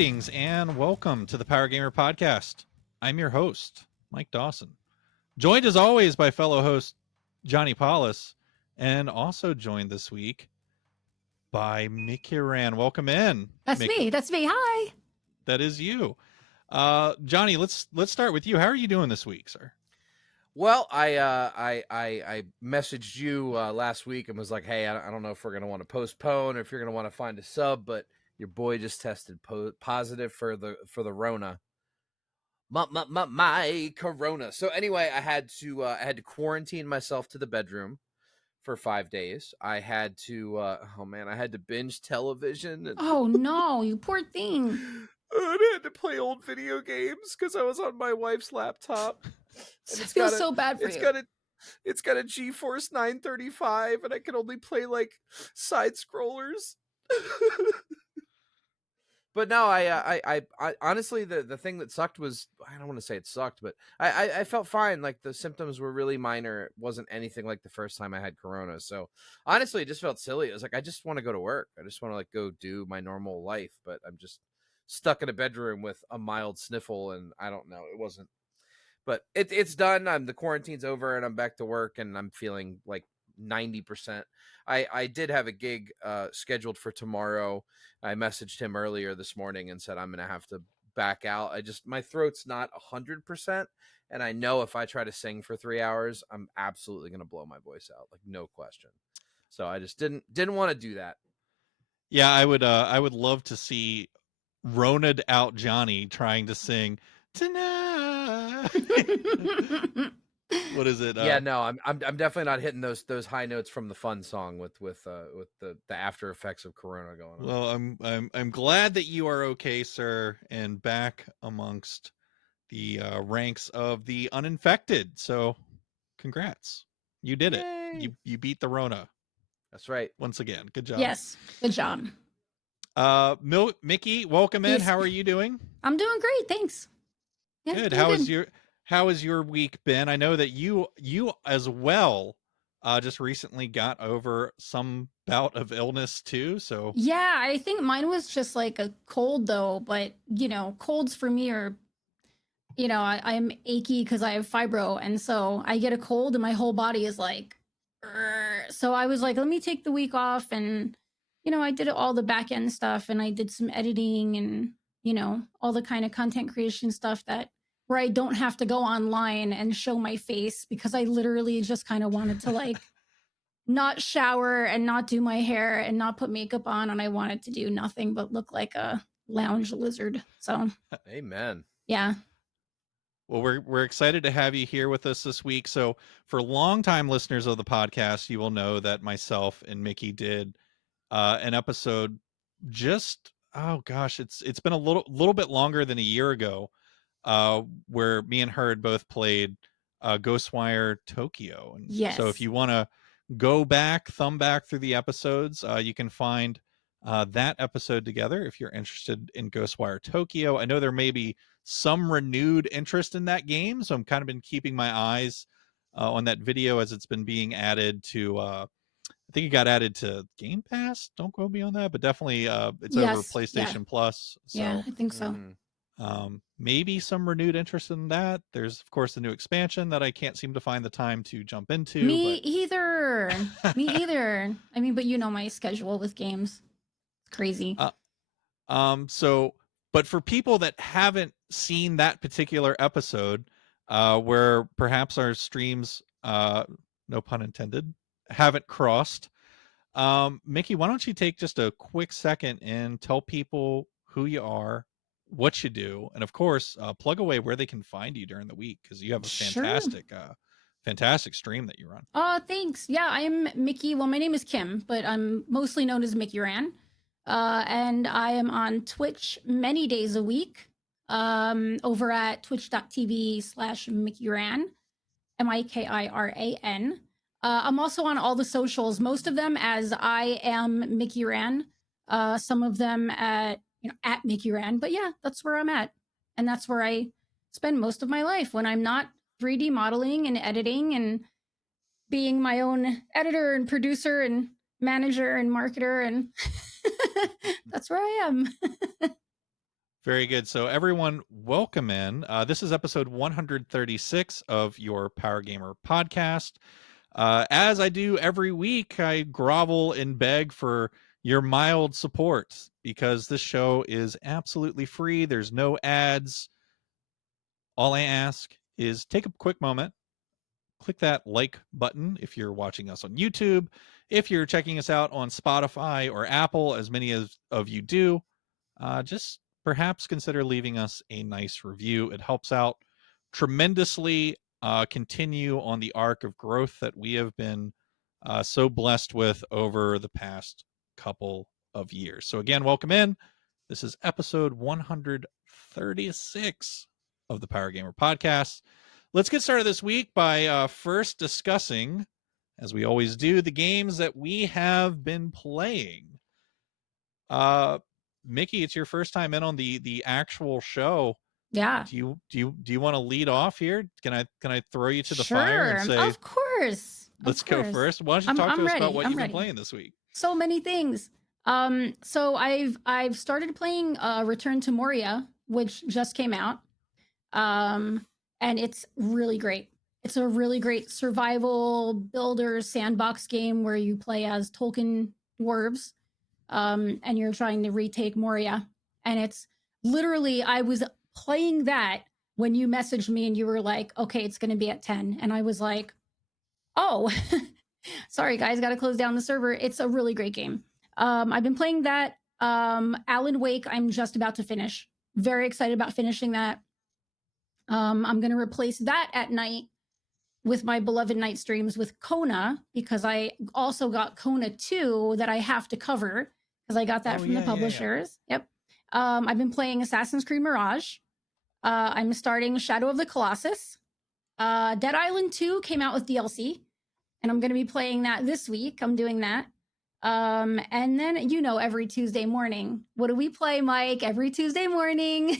Greetings and welcome to the Power Gamer Podcast. I'm your host, Mike Dawson, joined as always by fellow host Johnny Paulus, and also joined this week by Miki Ran. Welcome in. That's Mickey. me. That's me. Hi. That is you. Johnny, let's start with you. How are you doing this week, sir? Well, I messaged you last week and was like, hey, I don't know if we're going to want to postpone or if you're going to want to find a sub, but your boy just tested positive for the Rona. My Corona. So anyway, I had to quarantine myself to the bedroom for 5 days. I had to I had to binge television. And Oh no, you poor thing. I had to play old video games because I was on my wife's laptop. And it feels so bad for you. It's got a GeForce 935, and I can only play like side scrollers. But no, I honestly, the thing that sucked was, I don't want to say it sucked, but I felt fine. Like the symptoms were really minor. It wasn't anything like the first time I had Corona. So honestly, it just felt silly. It was like, I just want to go to work. I just want to like go do my normal life, but I'm just stuck in a bedroom with a mild sniffle, and I don't know. It wasn't, but it's done. The quarantine's over, and I'm back to work, and I'm feeling like 90%. I did have a gig scheduled for tomorrow. I messaged him earlier this morning and said I'm gonna have to back out. My throat's not 100%, and I know if I try to sing for 3 hours, I'm absolutely gonna blow my voice out, like no question. So I just didn't want to do that. Yeah, I would love to see Rona'd out Johnny trying to sing tonight. What is it? Yeah, no, I'm definitely not hitting those high notes from the fun song with the after effects of Corona going on. Well, I'm glad that you are okay, sir, and back amongst the ranks of the uninfected. So, congrats, you did Yay. it. You beat the Rona. That's right. Once again, good job. Yes, good job. Mickey, welcome in. Yes. How are you doing? I'm doing great, thanks. Yeah, good. How has your week been? I know that you as well just recently got over some bout of illness too, so Yeah, I think mine was just like a cold though, but colds for me are, I'm achy because I have fibro, and so I get a cold and my whole body is like, "Urgh." So I was like, let me take the week off, and I did all the back end stuff, and I did some editing and all the kind of content creation stuff where I don't have to go online and show my face, because I literally just kind of wanted to like not shower and not do my hair and not put makeup on, and I wanted to do nothing but look like a lounge lizard. So amen. Yeah. Well, we're excited to have you here with us this week. So for longtime listeners of the podcast, you will know that myself and Mickey did an episode just, oh gosh, it's been a little bit longer than a year ago, where me and her had both played Ghostwire Tokyo. And Yes. So if you want to go back, thumb back through the episodes, you can find that episode together if you're interested in Ghostwire Tokyo. I know there may be some renewed interest in that game, so I'm kind of been keeping my eyes on that video as it's been being added to I think it got added to Game Pass. Don't go beyond that, but definitely it's over PlayStation Plus. So yeah, I think so. Maybe some renewed interest in that. There's of course the new expansion that I can't seem to find the time to jump into. Me either. I mean, but my schedule with games. It's crazy. But for people that haven't seen that particular episode, where perhaps our streams, no pun intended, haven't crossed, Mickey, why don't you take just a quick second and tell people who you are, what you do, and of course, plug away where they can find you during the week, because you have a fantastic stream that you run. Oh, thanks. Yeah, I'm Mickey. Well, my name is Kim, but I'm mostly known as Mickey Ran. And I am on Twitch many days a week, over at twitch.tv/Mickey Ran, MIKIRAN. I'm also on all the socials, most of them as I am Mickey Ran, some of them at Mickey Ran, but yeah, that's where I'm at. And that's where I spend most of my life when I'm not 3D modeling and editing and being my own editor and producer and manager and marketer, and that's where I am. Very good. So everyone, welcome in. This is episode 136 of your Power Gamer podcast. As I do every week, I grovel and beg for your mild support because this show is absolutely free. There's no ads. All I ask is take a quick moment, click that like button if you're watching us on YouTube. If you're checking us out on Spotify or Apple, as many of you do, just perhaps consider leaving us a nice review. It helps out tremendously. Continue on the arc of growth that we have been so blessed with over the past couple of years. So, again, welcome in. This is episode 136 of the Power Gamer Podcast. Let's get started this week by first discussing, as we always do, the games that we have been playing. Miki, it's your first time in on the actual show. Yeah. Do you want to lead off here? Can I throw you to the Sure. fire and say, of course. let's Of go course. first? Why don't you talk to us about what I'm you've ready. been playing this week? So many things. So I've started playing Return to Moria, which just came out. And it's really great. It's a really great survival builder sandbox game where you play as Tolkien dwarves, and you're trying to retake Moria. And it's literally, I was playing that when you messaged me and you were like, okay, it's going to be at 10. And I was like, oh, sorry guys, got to close down the server. It's a really great game. I've been playing that. Alan Wake, I'm just about to finish. Very excited about finishing that. I'm going to replace that at night with my beloved night streams with Kona, because I also got Kona 2 that I have to cover because I got that from the publishers. Yep. I've been playing Assassin's Creed Mirage. I'm starting Shadow of the Colossus. Dead Island 2 came out with DLC, and I'm going to be playing that this week. I'm doing that. And then, every Tuesday morning, what do we play, Mike? Every Tuesday morning.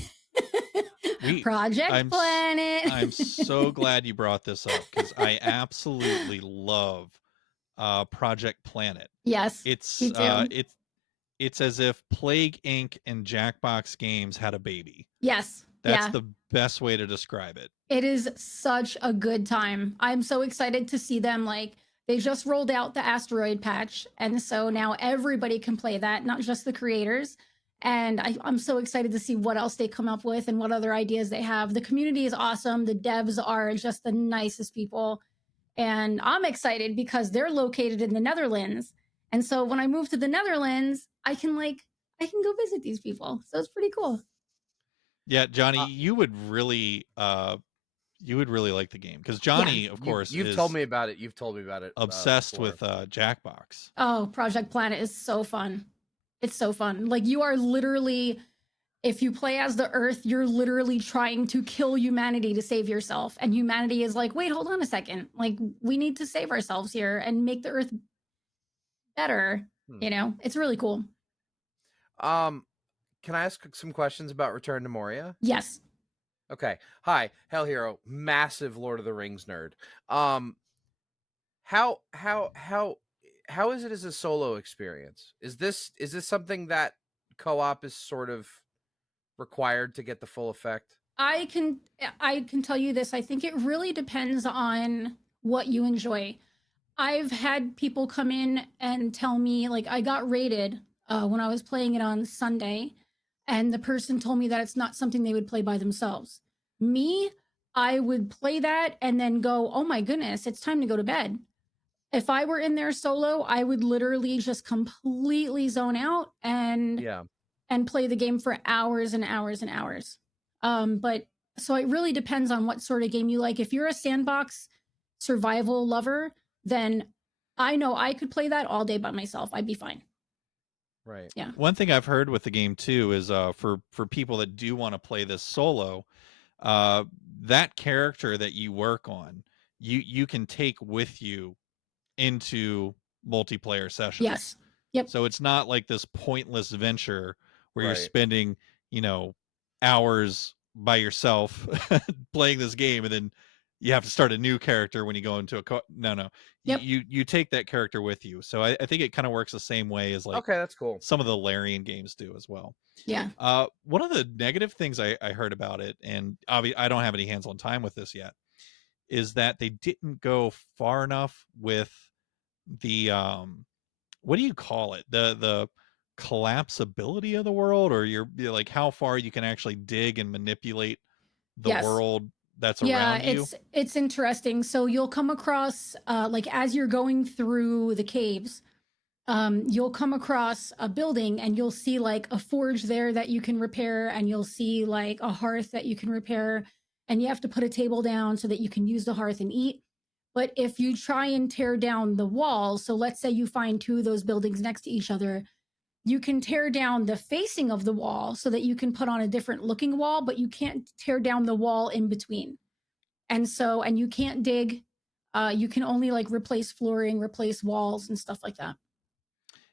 Project Planet. I'm so glad you brought this up because I absolutely love Project Planet. Yes, it's me too. It's as if Plague Inc. and Jackbox Games had a baby. Yes. That's the best way to describe it. It is such a good time. I'm so excited to see them. Like, they just rolled out the asteroid patch, and so now everybody can play that, not just the creators. And I'm so excited to see what else they come up with and what other ideas they have. The community is awesome. The devs are just the nicest people. And I'm excited because they're located in the Netherlands. And so when I move to the Netherlands, I can go visit these people. So it's pretty cool. Yeah, Johnny, you would really like the game because Johnny, of course, you've told me about it. You've told me about it. Obsessed with Jackbox. Oh, Project Planet is so fun. It's so fun. Like, you are literally, if you play as the Earth, you're literally trying to kill humanity to save yourself. And humanity is like, wait, hold on a second. Like, we need to save ourselves here and make the Earth better. It's really cool. Can I ask some questions about Return to Moria? Yes. Okay. Hi, Hell Hero, massive Lord of the Rings nerd. How is it as a solo experience? Is this something that co-op is sort of required to get the full effect? I can tell you this. I think it really depends on what you enjoy. I've had people come in and tell me, like, I got raided when I was playing it on Sunday, and the person told me that it's not something they would play by themselves. Me, I would play that and then go, oh my goodness, it's time to go to bed. If I were in there solo, I would literally just completely zone out and play the game for hours and hours and hours. But so it really depends on what sort of game you like. If you're a sandbox survival lover, then I know I could play that all day by myself. I'd be fine. Right. Yeah. One thing I've heard with the game too is for people that do want to play this solo, that character that you work on, you can take with you into multiplayer sessions. Yes. Yep. So it's not like this pointless venture where you're spending, hours by yourself playing this game and then you have to start a new character when you go into no. Yep. You take that character with you. So I think it kind of works the same way as like Okay, that's cool. some of the Larian games do as well. Yeah. One of the negative things I heard about it, and obviously I don't have any hands-on time with this yet, is that they didn't go far enough with the what do you call it, the collapsibility of the world, or you're like how far you can actually dig and manipulate the Yes. world that's Yeah, around you. it's interesting. So you'll come across like as you're going through the caves, you'll come across a building and you'll see like a forge there that you can repair, and you'll see like a hearth that you can repair, and you have to put a table down so that you can use the hearth and eat. But if you try and tear down the walls, so let's say you find two of those buildings next to each other, you can tear down the facing of the wall so that you can put on a different looking wall, but you can't tear down the wall in between. And you can't dig. You can only like replace flooring, replace walls, and stuff like that.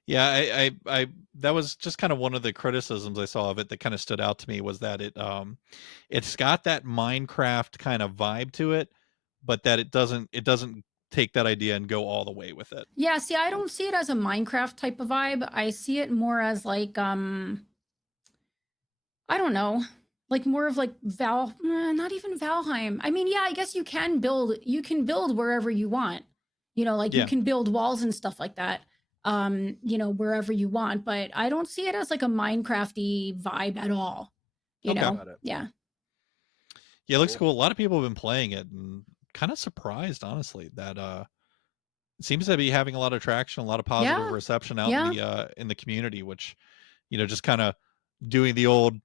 Yeah, I that was just kind of one of the criticisms I saw of it that kind of stood out to me, was that it's got that Minecraft kind of vibe to it, but that it doesn't take that idea and go all the way with it. Yeah, see, I don't see it as a Minecraft type of vibe. I see it more as like I don't know, like more of like not even Valheim. I mean, yeah, I guess you can build wherever you want. You know, like you Yeah. can build walls and stuff like that. You know, wherever you want, but I don't see it as like a Minecrafty vibe at all. You Okay. know? Got it. Yeah. Yeah, it looks Cool. cool. A lot of people have been playing it, and kind of surprised, honestly, that it seems to be having a lot of traction, a lot of positive Yeah. reception out Yeah. in the community, which, just kind of doing the old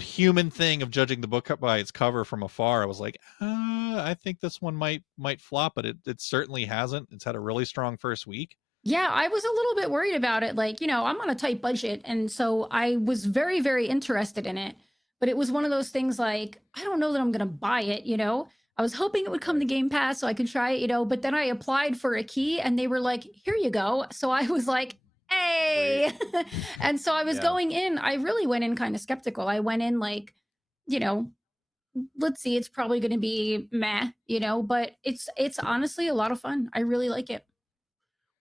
human thing of judging the book by its cover from afar. I was like, I think this one might flop, but it certainly hasn't. It's had a really strong first week. Yeah, I was a little bit worried about it. Like, you know, I'm on a tight budget. And so I was very, very interested in it. But it was one of those things like, I don't know that I'm going to buy it, you know? I was hoping it would come to Right. Game Pass so I could try it, you know? But then I applied for a key and they were like, here you go. So I was like, hey. And so I was Yeah. going in, I really went in kind of skeptical. I went in like, you know, let's see, it's probably going to be meh, you know? But it's honestly a lot of fun. I really like it.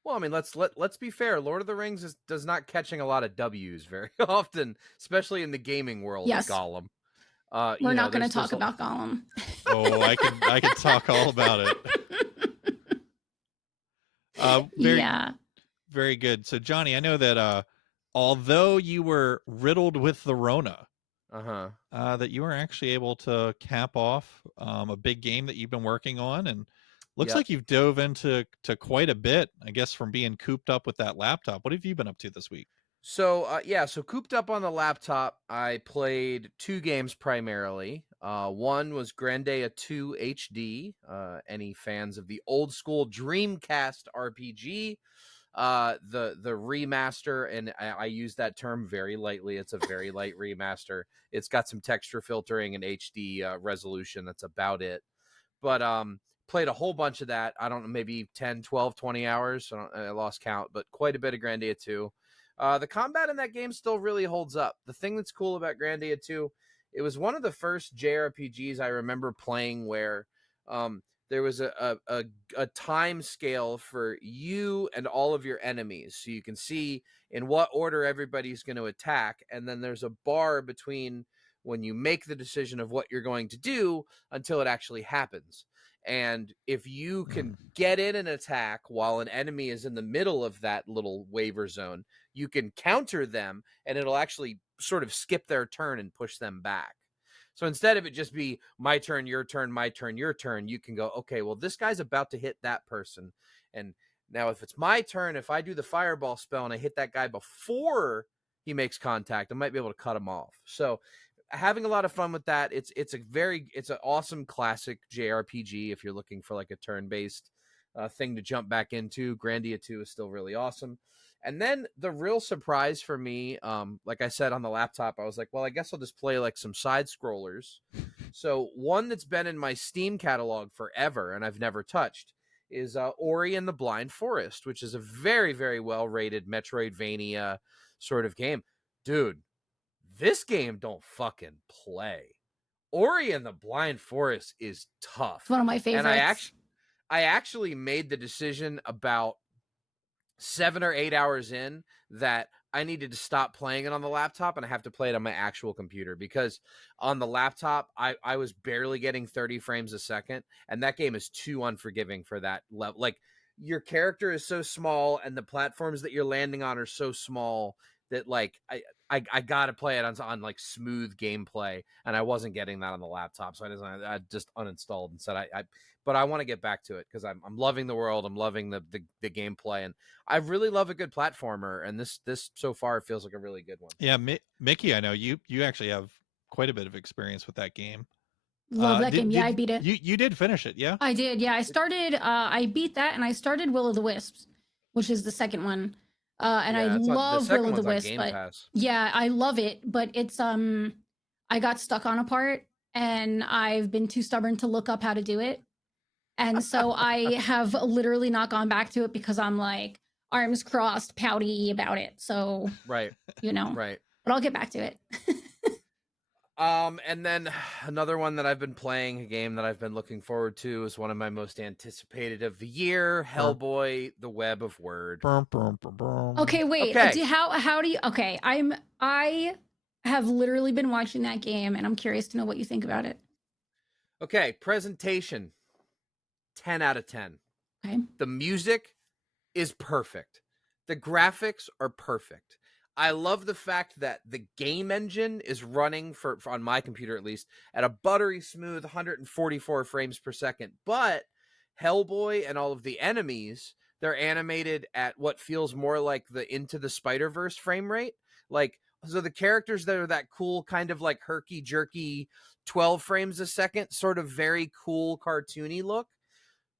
Well, I mean, let's be fair. Lord of the Rings does not catching a lot of W's very often, especially in the gaming world. Yes. Gollum. We're not going to there's talk about Gollum. Oh, I can talk all about it. Very Yeah. very good. So Johnny, I know that although you were riddled with the Rona, that you were actually able to cap off a big game that you've been working on, and looks Yep. like you've dove into quite a bit, I guess, from being cooped up with that laptop. What have you been up to this week? So so cooped up on the laptop, I played two games primarily. One was Grandia 2 HD. Any fans of the old school Dreamcast RPG? The remaster, and I use that term very lightly. It's a very light remaster. It's got some texture filtering and HD resolution. That's about it. But played a whole bunch of that. I don't know, maybe 10, 12, 20 hours. I lost count, but quite a bit of Grandia 2. The combat in that game still really holds up. The thing that's cool about Grandia 2, it was one of the first JRPGs I remember playing where there was a time scale for you and all of your enemies. So you can see in what order everybody's going to attack. And then there's a bar between when you make the decision of what you're going to do until it actually happens. And if you can get in an attack while an enemy is in the middle of that little waiver zone, you can counter them and it'll actually sort of skip their turn and push them back. So instead of it just be my turn, your turn, my turn, your turn, you can go, okay, well, this guy's about to hit that person. And now if it's my turn, if I do the fireball spell and I hit that guy before he makes contact, I might be able to cut him off. So having a lot of fun with that. It's an awesome classic JRPG if you're looking for like a turn-based thing to jump back into. Grandia 2 is still really awesome. And then the real surprise for me, like I said on the laptop, I was like, well, I guess I'll just play like some side scrollers. So one that's been in my Steam catalog forever and I've never touched is Ori and the Blind Forest, which is a very, very well-rated Metroidvania sort of game. Dude, this game don't fucking play. Ori and the Blind Forest is tough. It's one of my favorites. And I actually made the decision about 7 or 8 hours in that I needed to stop playing it on the laptop and I have to play it on my actual computer, because on the laptop, I was barely getting 30 frames a second, and that game is too unforgiving for that level. Like, your character is so small and the platforms that you're landing on are so small that, like, I got to play it on like smooth gameplay, and I wasn't getting that on the laptop, so I just uninstalled and said but I want to get back to it because I'm loving the world, I'm loving the gameplay, and I really love a good platformer, and this so far feels like a really good one. Yeah, Mickey, I know you actually have quite a bit of experience with that game. Love that game. Yeah, I beat it. You did finish it, yeah? I did. Yeah, I beat that, and I started Will of the Wisps, which is the second one. And I love Will of the Wisps, but yeah, I love it, but it's I got stuck on a part, and I've been too stubborn to look up how to do it. And so I have literally not gone back to it because I'm like arms crossed, pouty about it. So, right. Right. But I'll get back to it. And then another one that I've been playing, a game that I've been looking forward to, is one of my most anticipated of the year, Hellboy, The Web of Wyrd. Okay, wait. Okay. How do you? Okay, I have literally been watching that game, and I'm curious to know what you think about it. Okay, presentation, 10 out of 10. Okay. The music is perfect. The graphics are perfect. I love the fact that the game engine is running for on my computer, at least, at a buttery smooth 144 frames per second. But Hellboy and all of the enemies, they're animated at what feels more like the Into the Spider-Verse frame rate. Like, so the characters that are that cool kind of like herky-jerky 12 frames a second, sort of very cool cartoony look.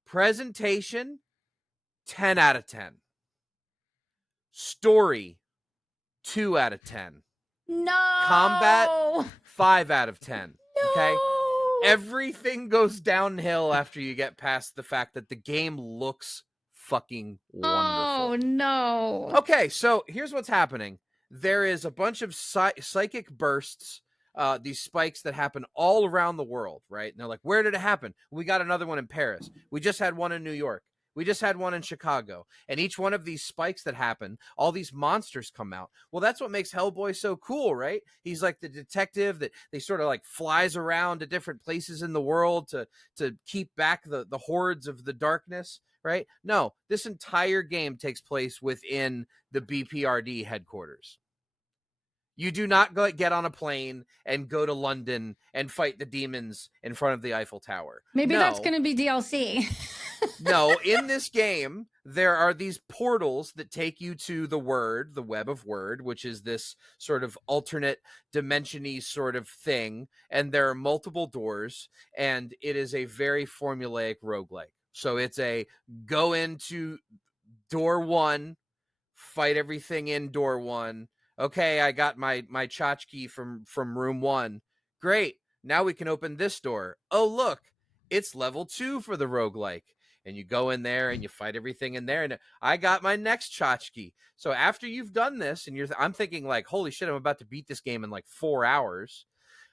Presentation, 10 out of 10. Story, 2 out of 10. No. Combat, 5 out of 10. No. Okay. Everything goes downhill after you get past the fact that the game looks fucking wonderful. Oh no. Okay, so here's what's happening. There is a bunch of psychic bursts, these spikes that happen all around the world, right? And they're like, where did it happen? We got another one in Paris. We just had one in New York. We just had one in Chicago. And each one of these spikes that happen, all these monsters come out. Well, that's what makes Hellboy so cool, right? He's like the detective that they sort of like flies around to different places in the world to keep back the hordes of the darkness, right? No, this entire game takes place within the BPRD headquarters. You do not get on a plane and go to London and fight the demons in front of the Eiffel Tower. Maybe that's going to be DLC. No, in this game, there are these portals that take you to the Wyrd, the Web of Wyrd, which is this sort of alternate dimension-y sort of thing. And there are multiple doors, and it is a very formulaic roguelike. So it's a go into door 1, fight everything in door 1. Okay, I got my tchotchke from room 1. Great. Now we can open this door. Oh, look, it's level 2 for the roguelike. And you go in there and you fight everything in there. And I got my next tchotchke. So after you've done this, and I'm thinking like, holy shit, I'm about to beat this game in like 4 hours.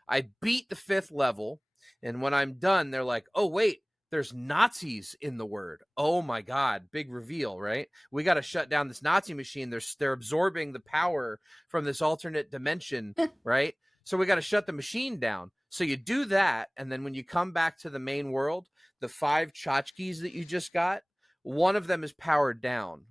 I beat the 5th level. And when I'm done, they're like, oh, wait. There's Nazis in the Wyrd. Oh my God. Big reveal, right? We got to shut down this Nazi machine. They're absorbing the power from this alternate dimension, right? So we got to shut the machine down. So you do that. And then when you come back to the main world, the 5 tchotchkes that you just got, one of them is powered down.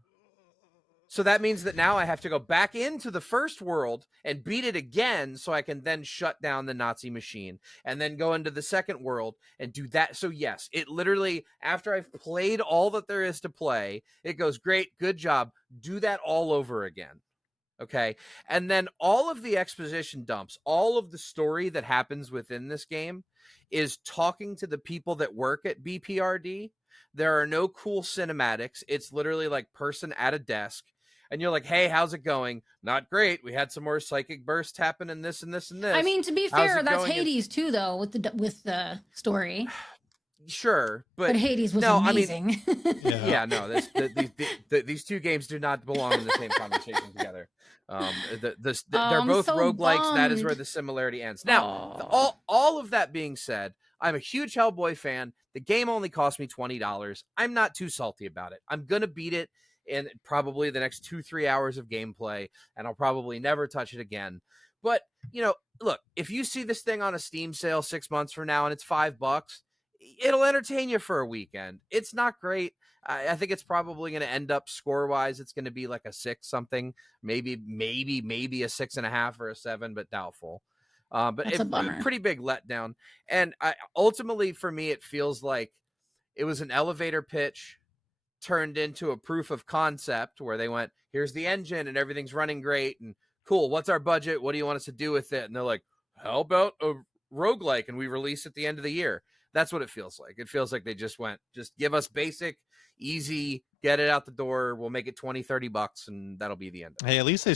So that means that now I have to go back into the first world and beat it again so I can then shut down the Nazi machine and then go into the second world and do that. So yes, it literally, after I've played all that there is to play, it goes, great, good job. Do that all over again. Okay. And then all of the exposition dumps, all of the story that happens within this game is talking to the people that work at BPRD. There are no cool cinematics. It's literally like person at a desk. And you're like, hey, how's it going? Not great. We had some more psychic bursts happen and this and this and this. I mean, to be fair, that's Hades too, though, with the story. Sure, but Hades was amazing. I mean, yeah, no, these 2 games do not belong in the same conversation together. They're I'm both so roguelikes. That is where bummed. the similarity ends. Now, Oh. all of that being said, I'm a huge Hellboy fan. The game only cost me $20. I'm not too salty about it. I'm gonna beat it in probably the next 2-3 hours of gameplay, and I'll probably never touch it again. But look, if you see this thing on a Steam sale 6 months from now and it's $5, it'll entertain you for a weekend. It's not great. I think it's probably going to end up score-wise. It's going to be like a 6 something, maybe a 6.5 or a 7, but doubtful. But That's a bummer. pretty big letdown. And ultimately, for me, it feels like it was an elevator pitch turned into a proof of concept where they went, here's the engine and everything's running great and cool. What's our budget? What do you want us to do with it? And they're like, how about a roguelike? And we release at the end of the year. That's what it feels like. It feels like they just went, just give us basic, easy, get it out the door. We'll make it $20-$30 and that'll be the end of it. Hey, at least they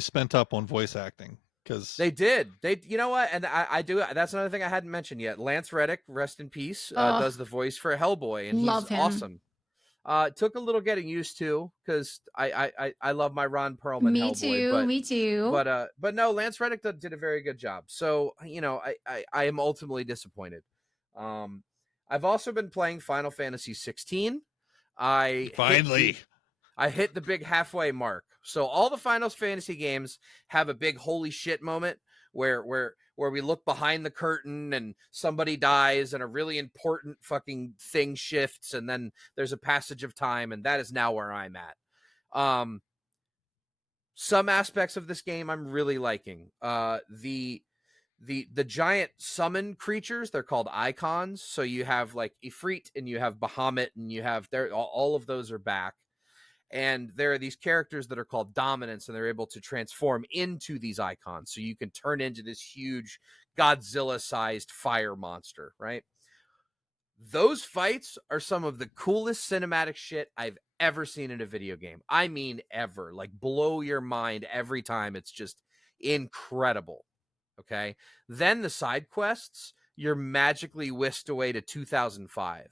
spent up on voice acting, because They did. You know what? And I do. That's another thing I hadn't mentioned yet. Lance Reddick, rest in peace, does the voice for Hellboy, and Love he's him. awesome. Took a little getting used to, because I love my Ron Perlman Me Hellboy. me too. But no, Lance Reddick did a very good job. So I am ultimately disappointed. I've also been playing Final Fantasy XVI. finally. I hit the big halfway mark. So all the Final Fantasy games have a big holy shit moment where we look behind the curtain and somebody dies and a really important fucking thing shifts and then there's a passage of time, and that is now where I'm at. Some aspects of this game I'm really liking. The giant summon creatures, they're called icons. So you have like Ifrit and you have Bahamut and you have all of those are back. And there are these characters that are called dominants, and they're able to transform into these icons. So you can turn into this huge Godzilla-sized fire monster, right? Those fights are some of the coolest cinematic shit I've ever seen in a video game. I mean, ever. Like, blow your mind every time. It's just incredible. Okay? Then the side quests, you're magically whisked away to 2005,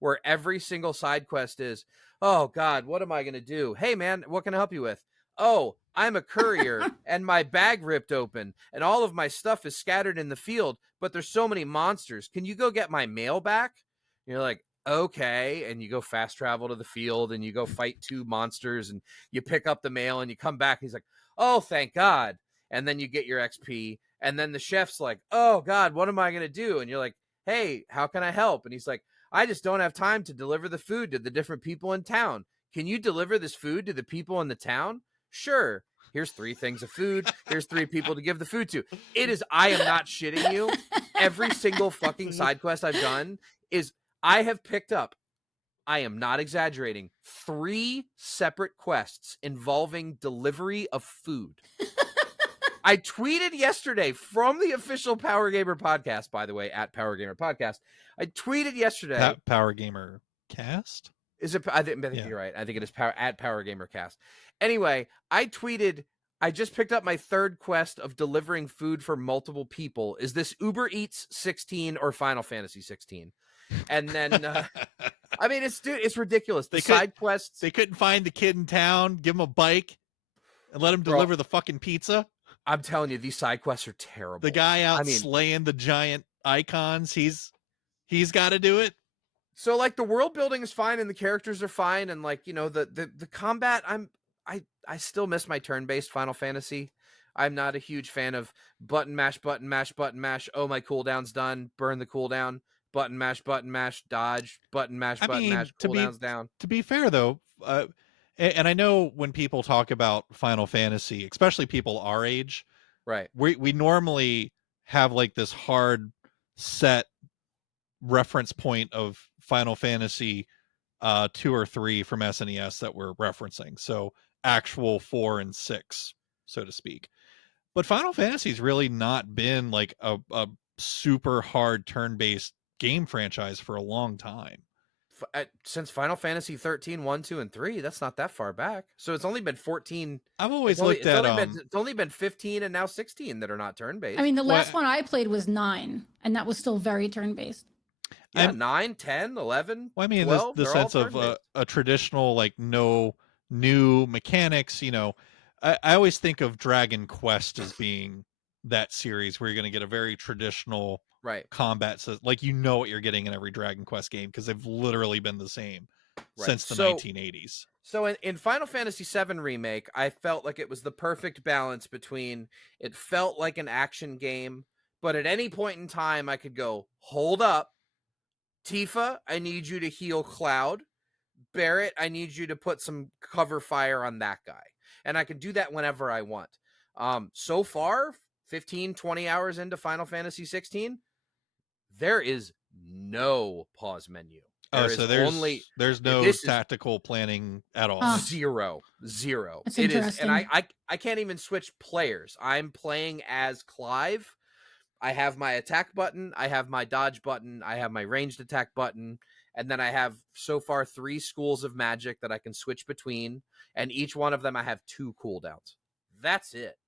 where every single side quest is, oh, God, what am I going to do? Hey, man, what can I help you with? Oh, I'm a courier and my bag ripped open and all of my stuff is scattered in the field, but there's so many monsters. Can you go get my mail back? And you're like, okay. And you go fast travel to the field and you go fight 2 monsters and you pick up the mail and you come back. And he's like, oh, thank God. And then you get your XP. And then the chef's like, oh, God, what am I going to do? And you're like, hey, how can I help? And he's like, I just don't have time to deliver the food to the different people in town. Can you deliver this food to the people in the town? Sure. Here's 3 things of food. Here's 3 people to give the food to. I am not shitting you. Every single fucking side quest I've done is, I have picked up, I am not exaggerating, 3 separate quests involving delivery of food. I tweeted yesterday from the official Power Gamer podcast, by the way, at Power Gamer Podcast. I tweeted yesterday. Power Gamer Cast? Is it? I think you're right. I think it is at Power Gamer Cast. Anyway, I tweeted, I just picked up my 3rd quest of delivering food for multiple people. Is this Uber Eats 16 or Final Fantasy 16? And then, I mean, it's ridiculous. The side quests. They couldn't find the kid in town, give him a bike, and let him deliver the fucking pizza. I'm telling you, these side quests are terrible. The guy out slaying the giant icons, he's got to do it. So like the world building is fine and the characters are fine, and like, the combat, I still miss my turn-based Final Fantasy. I'm not a huge fan of button mash, button mash, button mash. Oh, my cooldown's done. Burn the cooldown. Button mash, dodge, button mash, button mash, cooldown's down. To be fair though, and I know when people talk about Final Fantasy, especially people our age, right? We normally have like this hard set reference point of Final Fantasy 2 or 3 from SNES that we're referencing. So actual 4 and 6, so to speak. But Final Fantasy's really not been like a super hard turn-based game franchise for a long time. Since Final Fantasy 13, 1, 2, and 3, that's not that far back. So it's only been 14. I've always looked at it's only been 15 and now 16 that are not turn-based. I mean, the last one I played was 9, and that was still very turn-based. Yeah, 9, 10, 11. Well, I mean, 12, the sense of a traditional, like, no new mechanics, I always think of Dragon Quest as being that series where you're going to get a very traditional Right. combat, so like you know what you're getting in every Dragon Quest game because they've literally been the same Right. since the So 1980s. So in Final Fantasy VII Remake, I felt like it was the perfect balance between it felt like an action game, but at any point in time I could go, hold up, Tifa, I need you to heal Cloud. Barrett, I need you to put some cover fire on that guy. And I can do that whenever I want. So far, 15, 20 hours into Final Fantasy 16, there is no pause menu. There is So only there's no this is tactical planning at all. Huh. zero. That's It is, and interesting. I can't even switch players. I'm playing as Clive. I have my attack button, I have my dodge button, I have my ranged attack button, and then I have so far 3 schools of magic that I can switch between, and each one of them I have 2 cooldowns. That's it.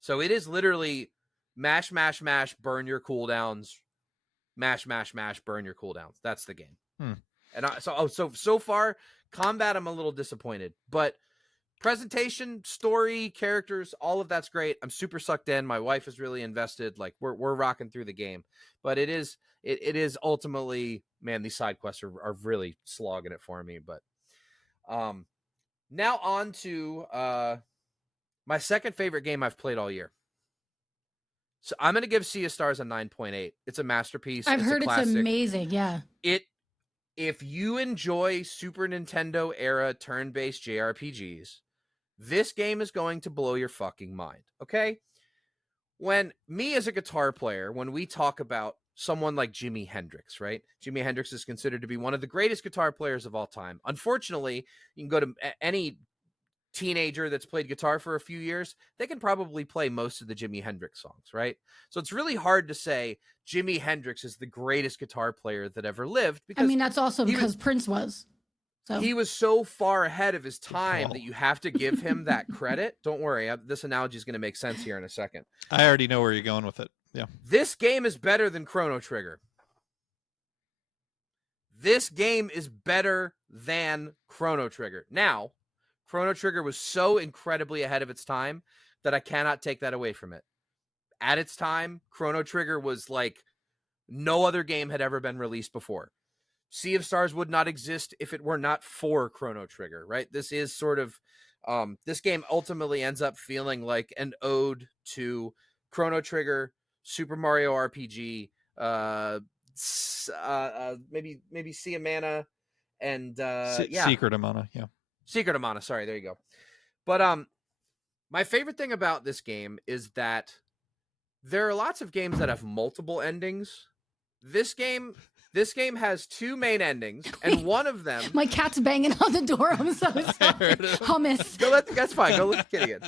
So it is literally mash, mash, mash, burn your cooldowns, mash, mash, mash, burn your cooldowns. That's the game. And so far, combat, I'm a little disappointed, but presentation, story, characters, all of that's great. I'm super sucked in. My wife is really invested. Like we're rocking through the game, but it is ultimately, man, these side quests are really slogging it for me. But now on to my second favorite game I've played all year. So I'm going to give Sea of Stars a 9.8. It's a masterpiece. I've heard a classic. it's amazing. Yeah. If you enjoy Super Nintendo era turn-based JRPGs, this game is going to blow your fucking mind, okay? When me as a guitar player, when we talk about someone like Jimi Hendrix, right? Jimi Hendrix is considered to be one of the greatest guitar players of all time. Unfortunately, you can go to any teenager that's played guitar for a few years, they can probably play most of the Jimi Hendrix songs, right? So it's really hard to say Jimi Hendrix is the greatest guitar player that ever lived because I mean, that's also he was- because Prince was. So he was so far ahead of his time Whoa. that you have to give him that credit. Don't worry, this analogy is going to make sense here in a second. I already know where you're going with it. Yeah. This game is better than Chrono Trigger. This game is better than Chrono Trigger. Now, Chrono Trigger was so incredibly ahead of its time that I cannot take that away from it. At its time, Chrono Trigger was like no other game had ever been released before. Sea of Stars would not exist if it were not for Chrono Trigger, right? This is sort of, this game ultimately ends up feeling like an ode to Chrono Trigger, Super Mario RPG, maybe Sea of Mana, and Secret of Mana. Yeah. Secret of Mana. Sorry, there you go. But my favorite thing about this game is that there are lots of games that have multiple endings. This game has 2 main endings, and one of them. my cat's banging on the door. I'm so sorry. Hummus. That's fine. Go let the kitty in.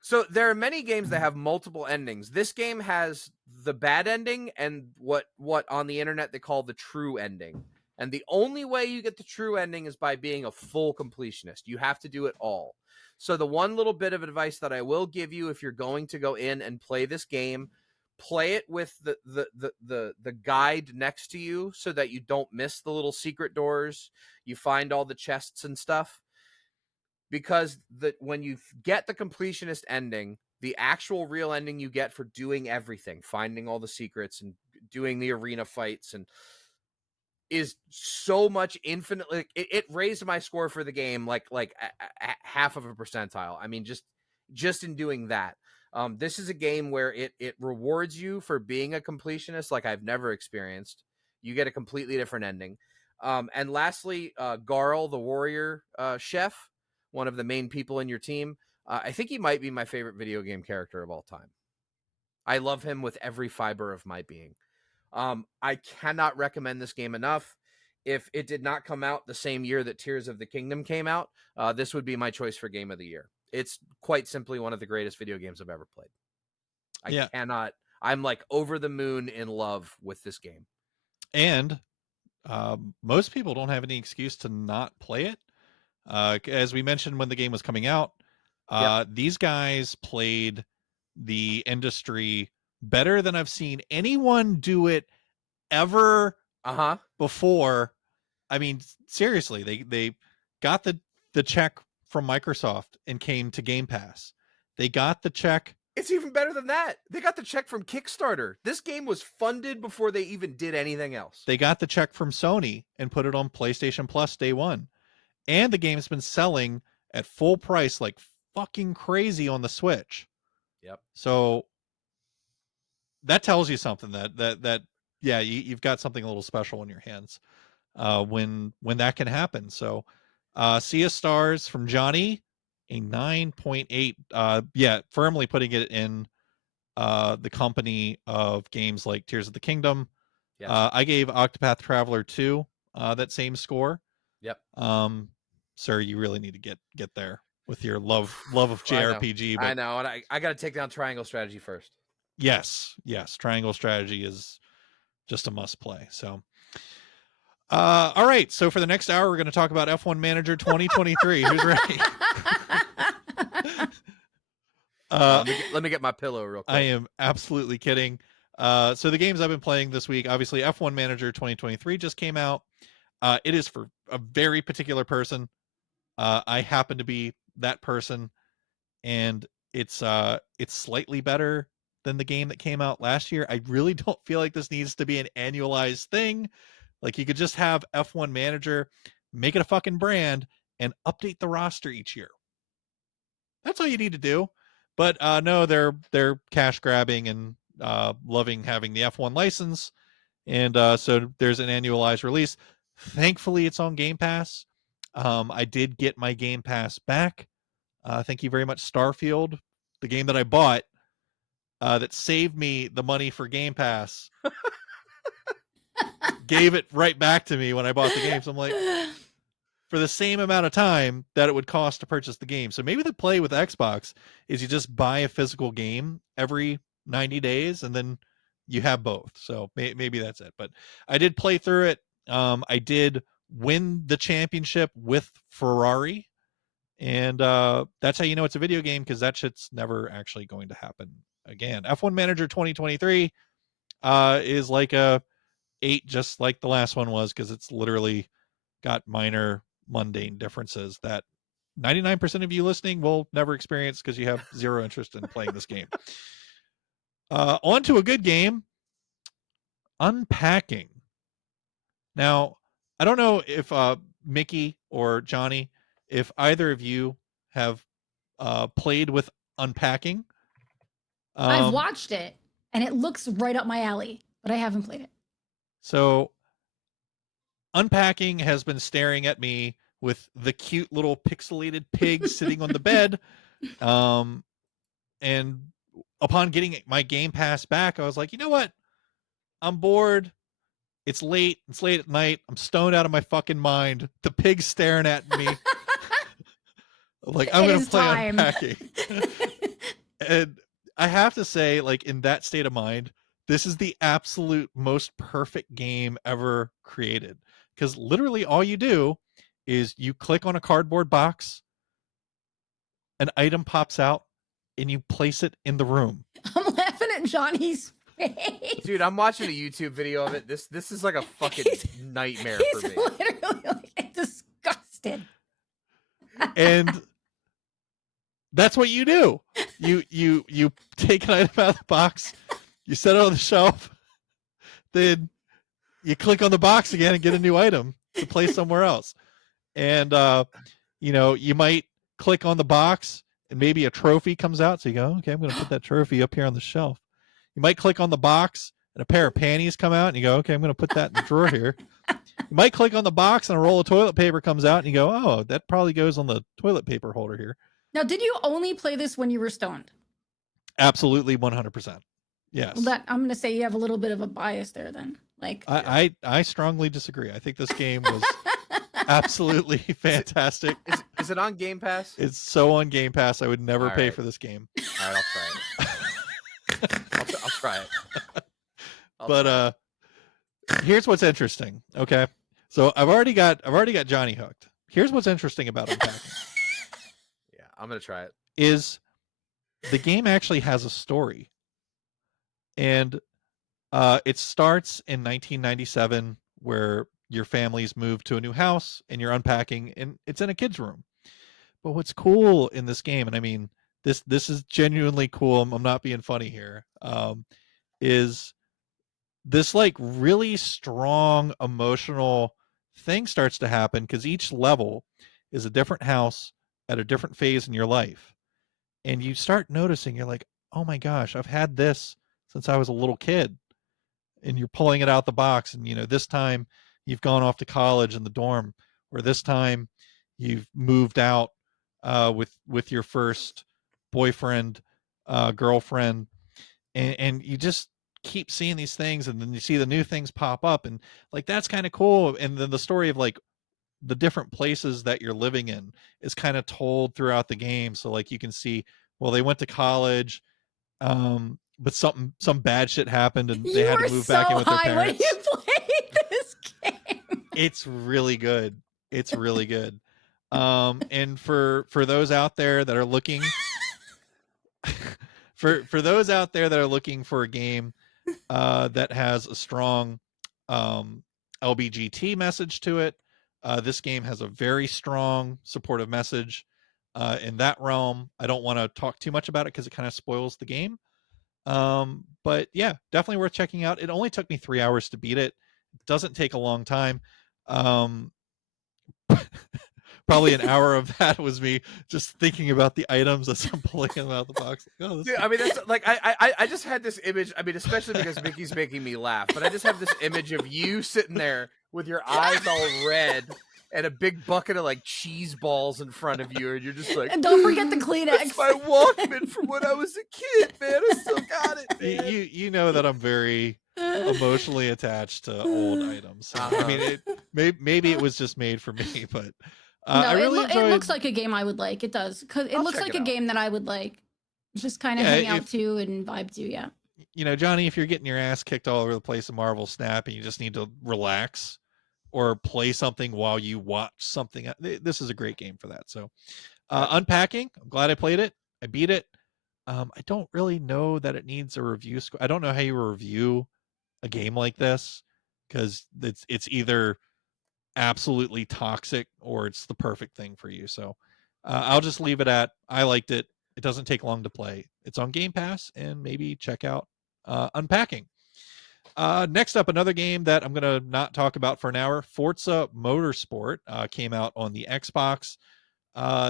So there are many games that have multiple endings. This game has the bad ending and what on the internet they call the true ending. And the only way you get the true ending is by being a full completionist. You have to do it all. So the one little bit of advice that I will give you if you're going to go in and play this game, play it with the guide next to you so that you don't miss the little secret doors. You find all the chests and stuff. Because when you get the completionist ending, the actual real ending you get for doing everything, finding all the secrets and doing the arena fights, and is so much infinitely. It raised my score for the game like a half of a percentile. I mean, just in doing that. This is a game where it rewards you for being a completionist like I've never experienced. You get a completely different ending. And lastly, Garl, the warrior chef, one of the main people in your team. I think he might be my favorite video game character of all time. I love him with every fiber of my being. I cannot recommend this game enough. If it did not come out the same year that Tears of the Kingdom came out, this would be my choice for game of the year. It's quite simply one of the greatest video games I've ever played. I'm like over the moon in love with this game. And most people don't have any excuse to not play it. As we mentioned when the game was coming out, these guys played the industry better than I've seen anyone do it ever before. I mean, seriously, they got the check from Microsoft and came to Game Pass. They got the check. It's even better than that. They got the check from Kickstarter. This game was funded before they even did anything else. They got the check from Sony and put it on PlayStation Plus day one. And the game's been selling at full price like fucking crazy on the Switch. Yep. So that tells you something that yeah, you've got something a little special in your hands when that can happen. So Sea of Stars from Johnny, a 9.8. Yeah, firmly putting it in the company of games like Tears of the Kingdom. Yes. I gave Octopath Traveler 2 that same score. Yep. Sir, you really need to get there with your love of JRPG. I know, and I got to take down Triangle Strategy first. Yes, Triangle Strategy is just a must play. So, all right. So for the next hour, we're going to talk about F1 Manager 2023. Who's ready? Let me get my pillow real quick. I am absolutely kidding. So the games I've been playing this week, obviously F1 Manager 2023 just came out. It is for a very particular person. I happen to be that person, and it's slightly better than the game that came out last year. I really don't feel like this needs to be an annualized thing. Like, you could just have F1 Manager, make it a fucking brand, and update the roster each year. That's all you need to do. But no, they're cash grabbing and loving having the F1 license, and so there's an annualized release. Thankfully, it's on Game Pass. I did get my Game Pass back. Thank you very much, Starfield, the game that I bought that saved me the money for Game Pass. Gave it right back to me when I bought the game. So I'm like, for the same amount of time that it would cost to purchase the game. So maybe the play with Xbox is you just buy a physical game every 90 days and then you have both. So maybe that's it. But I did play through it. I did win the championship with Ferrari. And that's how you know it's a video game, because that shit's never actually going to happen again. F1 Manager 2023 is like a 8, just like the last one was, because it's literally got minor mundane differences that 99% of you listening will never experience because you have zero interest in playing this game. On to a good game, Unpacking. Now, I don't know if Miki or Johnny, if either of you have played with Unpacking. I've watched it, and it looks right up my alley, but I haven't played it. So Unpacking has been staring at me with the cute little pixelated pig sitting on the bed. And upon getting my Game Pass back, I was like, you know what? I'm bored. It's late. It's late at night. I'm stoned out of my fucking mind. The pig's staring at me. Like, I'm going to play Unpacking. And I have to say, like, in that state of mind, this is the absolute most perfect game ever created. Because literally all you do is you click on a cardboard box, an item pops out, and you place it in the room. I'm laughing at Johnny's face. Dude, I'm watching a YouTube video of it. This is like a fucking nightmare for me. He's literally like disgusted. And that's what you do. You take an item out of the box, you set it on the shelf, then you click on the box again and get a new item to place somewhere else. And you might click on the box and maybe a trophy comes out. So you go, okay, I'm going to put that trophy up here on the shelf. You might click on the box and a pair of panties come out and you go, okay, I'm going to put that in the drawer here. You might click on the box and a roll of toilet paper comes out and you go, oh, that probably goes on the toilet paper holder here. Now, did you only play this when you were stoned? Absolutely, 100%. Yes. Well, I'm going to say you have a little bit of a bias there then. Like, I strongly disagree. I think this game was absolutely fantastic. Is it on Game Pass? It's so on Game Pass. I would never pay for this game. All right, I'll try it. I'll try it. But here's what's interesting. Okay, so I've already got Johnny hooked. Here's what's interesting about Unpacking. Yeah, I'm gonna try it. Is the game actually has a story, and it starts in 1997, where your family's moved to a new house and you're unpacking, and it's in a kid's room. But what's cool in this game, and I mean this is genuinely cool. I'm not being funny here. Is this like really strong emotional thing starts to happen because each level is a different house at a different phase in your life, and you start noticing you're like, oh my gosh, I've had this since I was a little kid, and you're pulling it out the box, and this time you've gone off to college in the dorm, or this time you've moved out with your first boyfriend, girlfriend, and you just keep seeing these things, and then you see the new things pop up, and like that's kind of cool. And then the story of like the different places that you're living in is kind of told throughout the game. So like you can see, well, they went to college, but some bad shit happened and they You had to were move so back in with their high when parents. you played this game. It's really good. It's really good. And for those out there that are looking for those out there that are looking for a game that has a strong LBGT message to it, this game has a very strong supportive message in that realm. I don't want to talk too much about it because it kind of spoils the game. But yeah, definitely worth checking out. It only took me 3 hours to beat it. It doesn't take a long time. Probably an hour of that was me just thinking about the items as I'm pulling them out of the box. Like, oh, Dude, I mean, that's like I just had this image. I mean, especially because Mickey's making me laugh, but I just have this image of you sitting there with your eyes all red and a big bucket of like cheese balls in front of you, and you're just like, And don't forget the Kleenex. That's my Walkman from when I was a kid, man. I still got it, man. You know that I'm very emotionally attached to old items. So, I mean, maybe it was just made for me, but no, I really enjoyed... it looks like a game I would like. It does, because it looks like a game that I would like, just kind of hang out to and vibe to. Yeah. Johnny, if you're getting your ass kicked all over the place in Marvel Snap and you just need to relax or play something while you watch something, this is a great game for that. So, Unpacking, I'm glad I played it. I beat it. I don't really know that it needs a review score. I don't know how you review a game like this, because it's either absolutely toxic or it's the perfect thing for you. So I'll just leave it at I liked it. It doesn't take long to play. It's on Game Pass, and maybe check out Unpacking. Next up, another game that I'm going to not talk about for an hour. Forza Motorsport came out on the Xbox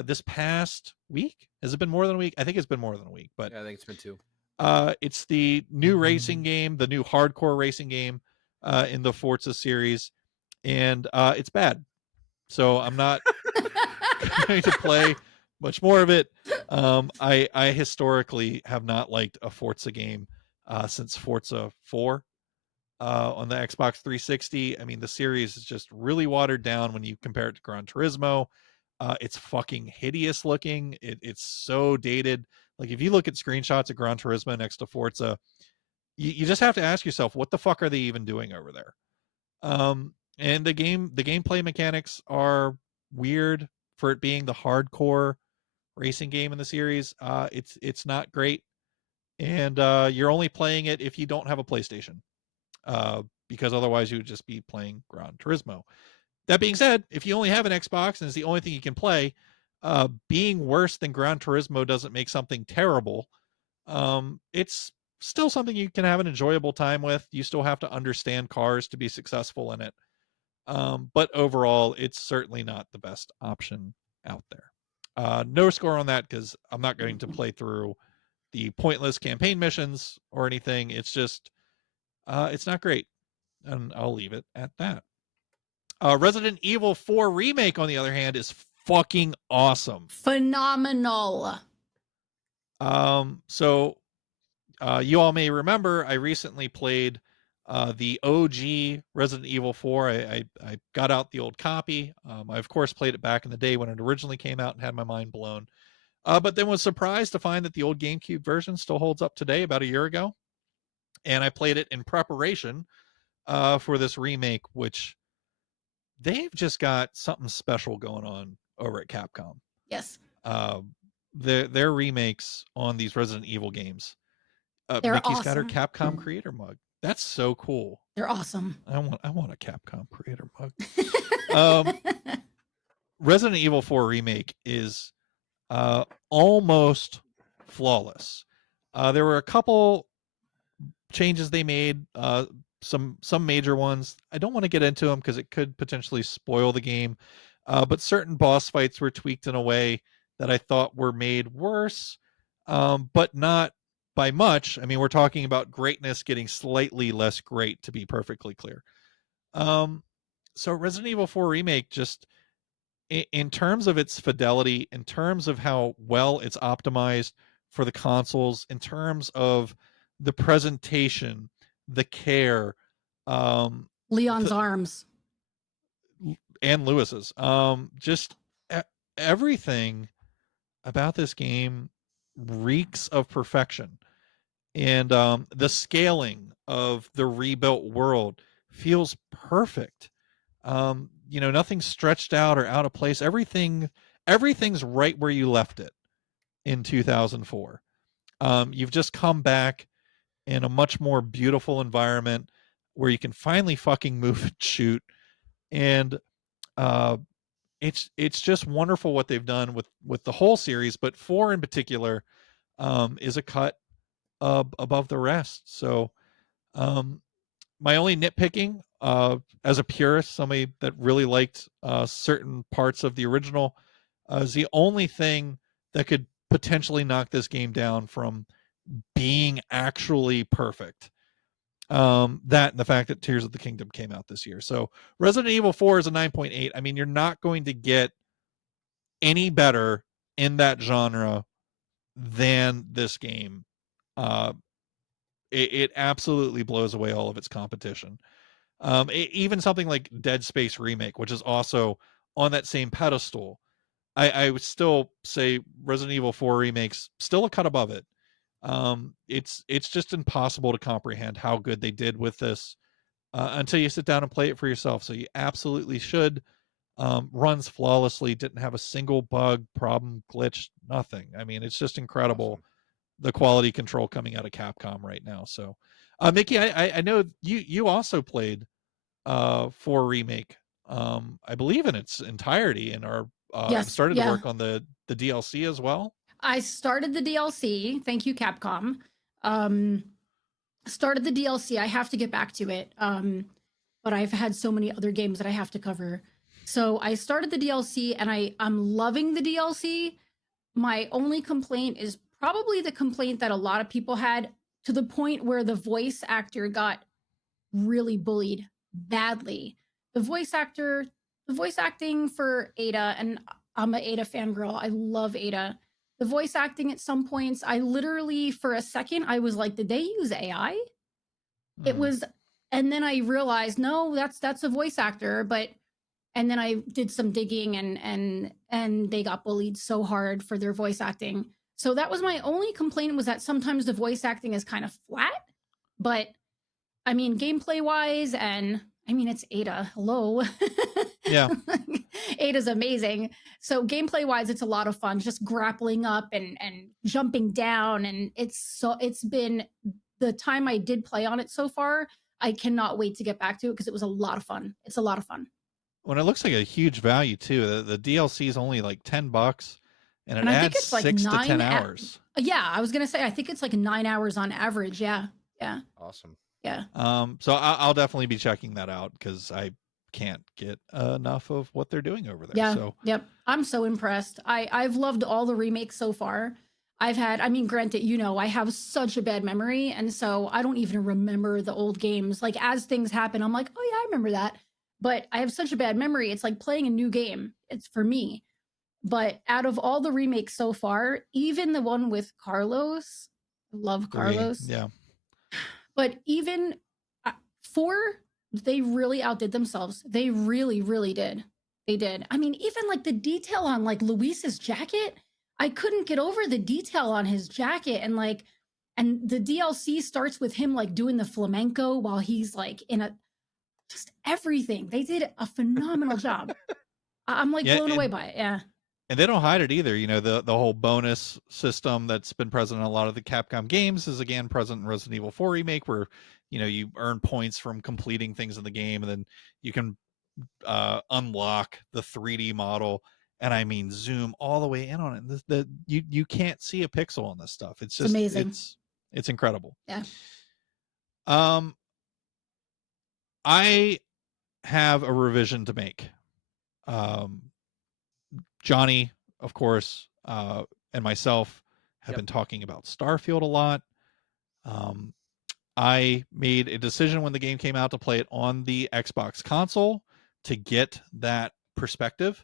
this past week. Has it been more than a week? I think it's been more than a week, but yeah, I think it's been 2. It's the new racing game, the new hardcore racing game in the Forza series, and it's bad. So I'm not going to play much more of it. I historically have not liked a Forza game since Forza 4 on the Xbox 360. I mean, the series is just really watered down when you compare it to Gran Turismo. It's fucking hideous looking. It's so dated. Like, if you look at screenshots of Gran Turismo next to Forza, you just have to ask yourself, what the fuck are they even doing over there? And the gameplay mechanics are weird for it being the hardcore racing game in the series. It's not great, and you're only playing it if you don't have a PlayStation, because otherwise you would just be playing Gran Turismo. That being said, if you only have an Xbox and it's the only thing you can play, being worse than Gran Turismo doesn't make something terrible. It's still something you can have an enjoyable time with. You still have to understand cars to be successful in it. But overall, it's certainly not the best option out there. No score on that, because I'm not going to play through the pointless campaign missions or anything. It's just, it's not great. And I'll leave it at that. Resident Evil 4 Remake, on the other hand, is fucking awesome. Phenomenal. So you all may remember I recently played the OG Resident Evil 4. I got out the old copy. I, of course, played it back in the day when it originally came out and had my mind blown. But then was surprised to find that the old GameCube version still holds up today, about a year ago. And I played it in preparation for this remake, which they've just got something special going on over at Capcom. Yes. Their remakes on these Resident Evil games. They're Mickey's awesome. got her Capcom creator mug. That's so cool. They're awesome. I want a Capcom creator mug. Resident Evil 4 Remake is almost flawless. There were a couple changes they made, some major ones. I don't want to get into them because it could potentially spoil the game. But certain boss fights were tweaked in a way that I thought were made worse, but not by much. I mean, we're talking about greatness getting slightly less great, to be perfectly clear. So Resident Evil 4 Remake, just in terms of its fidelity, in terms of how well it's optimized for the consoles, in terms of the presentation, the care, Leon's arms. and Lewis's, just everything about this game reeks of perfection. And the scaling of the rebuilt world feels perfect. Nothing's stretched out or out of place. Everything's right where you left it in 2004. You've just come back in a much more beautiful environment where you can finally fucking move and shoot. And it's just wonderful what they've done with the whole series, but 4 in particular is a cut above the rest. So my only nitpicking, as a purist, somebody that really liked certain parts of the original, is the only thing that could potentially knock this game down from being actually perfect. That and the fact that Tears of the Kingdom came out this year. So Resident Evil 4 is a 9.8. I mean, you're not going to get any better in that genre than this game. It absolutely blows away all of its competition. Even something like Dead Space Remake, which is also on that same pedestal, I would still say Resident Evil 4 Remake's still a cut above it. It's just impossible to comprehend how good they did with this until you sit down and play it for yourself. So you absolutely should. Runs flawlessly, didn't have a single bug, problem, glitch, nothing. I mean, it's just incredible. Awesome. The quality control coming out of Capcom right now. So, Mickey, I know you also played 4 Remake, I believe in its entirety, and are Yes, started to yeah. work on the DLC as well. I started the DLC. Thank you, Capcom. Started the DLC. I have to get back to it. But I've had so many other games that I have to cover. So I started the DLC and I'm loving the DLC. My only complaint is probably the complaint that a lot of people had, to the point where the voice actor got really bullied badly. The voice acting for Ada, and I'm an Ada fangirl. I love Ada. The voice acting at some points, I literally, for a second, I was like, did they use AI? It was, and then I realized, no, that's a voice actor. But and then I did some digging, and they got bullied so hard for their voice acting. So that was my only complaint, was that sometimes the voice acting is kind of flat. But I mean, gameplay wise, and I mean, it's Ada. Hello. Yeah. Ada's amazing. So gameplay wise, it's a lot of fun, just grappling up and jumping down. And it's been, the time I did play on it so far, I cannot wait to get back to it because it was a lot of fun. It's a lot of fun. Well, it looks like a huge value too. The DLC is only like $10, and it I think adds it's like 6 to 10 hours. Yeah, I was gonna say, I think it's like 9 hours on average. Yeah. Awesome. Yeah. So I'll definitely be checking that out because I can't get enough of what they're doing over there. Yeah. So Yep. I'm so impressed. I've loved all the remakes so far. I mean, granted, I have such a bad memory, and so I don't even remember the old games. Like, as things happen, I'm like, oh yeah, I remember that. But I have such a bad memory. It's like playing a new game. It's for me. But out of all the remakes so far, even the one with Carlos, I love Carlos. Yeah. But even 4, they really outdid themselves. They really, really did. They did. I mean, even like the detail on like Luis's jacket, I couldn't get over the detail on his jacket. And the DLC starts with him like doing the flamenco while he's like just everything. They did a phenomenal job. I'm like blown away by it. Yeah. And they don't hide it either. The whole bonus system that's been present in a lot of the Capcom games is again present in Resident Evil 4 Remake, where you earn points from completing things in the game, and then you can unlock the 3D model, and I mean zoom all the way in on it. You can't see a pixel on this stuff. It's just amazing. it's incredible. Yeah. I have a revision to make. Johnny, of course, and myself have been talking about Starfield a lot. I made a decision when the game came out to play it on the Xbox console to get that perspective.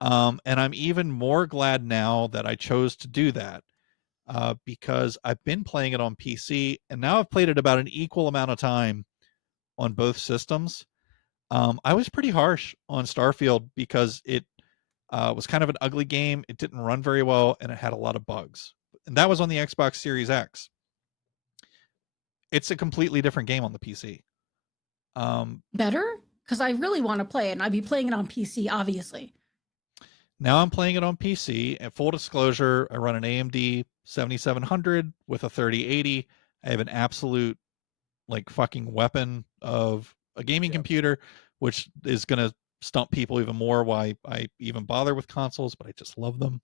And I'm even more glad now that I chose to do that because I've been playing it on PC, and now I've played it about an equal amount of time on both systems. I was pretty harsh on Starfield because it was kind of an ugly game. It didn't run very well, and it had a lot of bugs. And that was on the Xbox Series X. It's a completely different game on the PC. Better? Because I really want to play it, and I'd be playing it on PC, obviously. Now I'm playing it on PC. And full disclosure, I run an AMD 7700 with a 3080. I have an absolute like fucking weapon of a gaming computer, which is going to stump people even more why I even bother with consoles, but I just love them.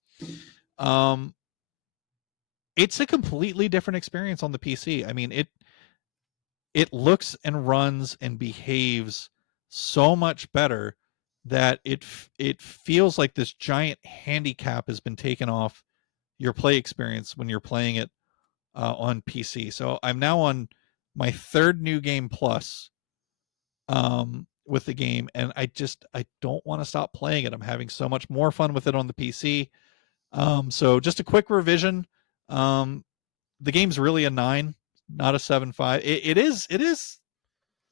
It's a completely different experience on the PC. I mean, it looks and runs and behaves so much better that it feels like this giant handicap has been taken off your play experience when you're playing it on PC. So I'm now on my third new game plus with the game, and I don't want to stop playing it. I'm having so much more fun with it on the PC. So just a quick revision. The game's really a 9, not a 7.5. It is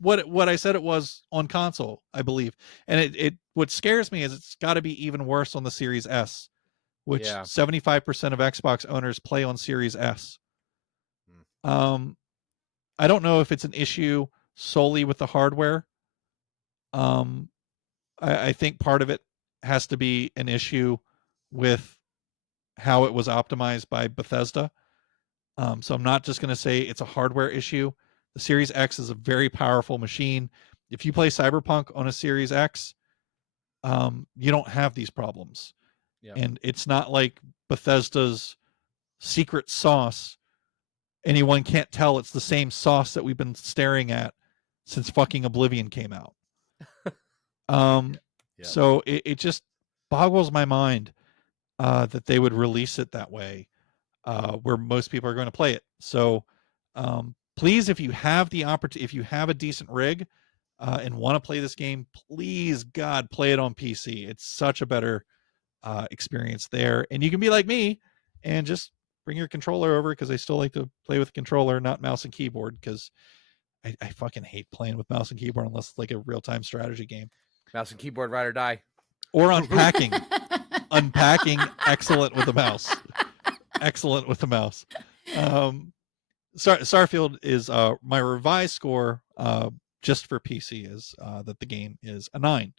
what I said it was on console, I believe. And it what scares me is it's got to be even worse on the Series S, which 75% of Xbox owners play on Series S. I don't know if it's an issue solely with the hardware. I think part of it has to be an issue with how it was optimized by Bethesda. So I'm not just going to say it's a hardware issue. The Series X is a very powerful machine. If you play Cyberpunk on a Series X, you don't have these problems. Yep. And it's not like Bethesda's secret sauce. Anyone can't tell it's the same sauce that we've been staring at since fucking Oblivion came out. Yep. So it just boggles my mind that they would release it that way, where most people are going to play it. So please, if you have the opportunity, if you have a decent rig and want to play this game, please, God, play it on PC. It's such a better experience there. And you can be like me and just bring your controller over, because I still like to play with a controller, not mouse and keyboard, because I fucking hate playing with mouse and keyboard unless it's like a real-time strategy game. Mouse and keyboard, ride or die. Or Unpacking. Unpacking, excellent with the mouse. Excellent with the mouse. Starfield is my revised score just for PC is that the game is a 9.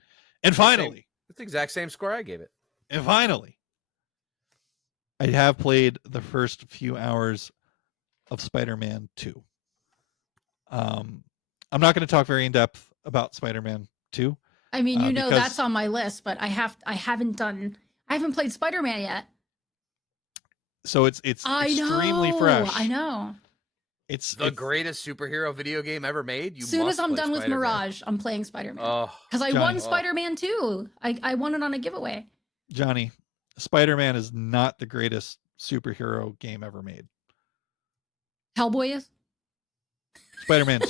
And finally, that's the exact same score I gave it. And finally, I have played the first few hours of Spider-Man 2. I'm not going to talk very in depth about Spider-Man 2. I mean, you know, that's on my list, but I haven't played Spider-Man yet. So it's extremely fresh. I know. It's the greatest superhero video game ever made. As soon as I'm done with Mirage, I'm playing Spider-Man. Because I won Spider-Man 2. I won it on a giveaway. Johnny, Spider-Man is not the greatest superhero game ever made. Hellboy is? Spider-Man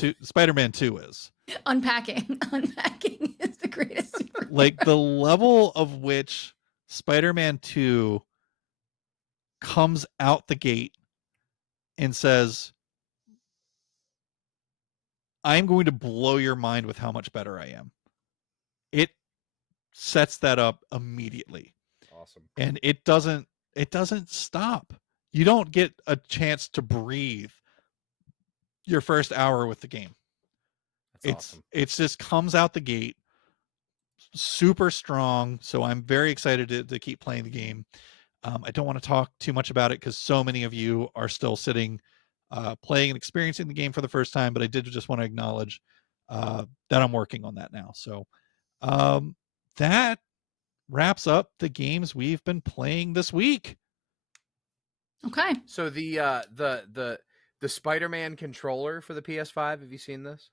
2 is. Unpacking is the greatest superhero. Like the level of which Spider-Man 2 comes out the gate and says, I'm going to blow your mind with how much better I am. It sets that up immediately. Awesome. And it doesn't stop. You don't get a chance to breathe your first hour with the game. That's awesome. It's just comes out the gate super strong. So I'm very excited to keep playing the game. I don't want to talk too much about it because so many of you are still sitting playing and experiencing the game for the first time, but I did just want to acknowledge that I'm working on that now. So that wraps up the games we've been playing this week. Okay. So the Spider-Man controller for the PS5, have you seen this?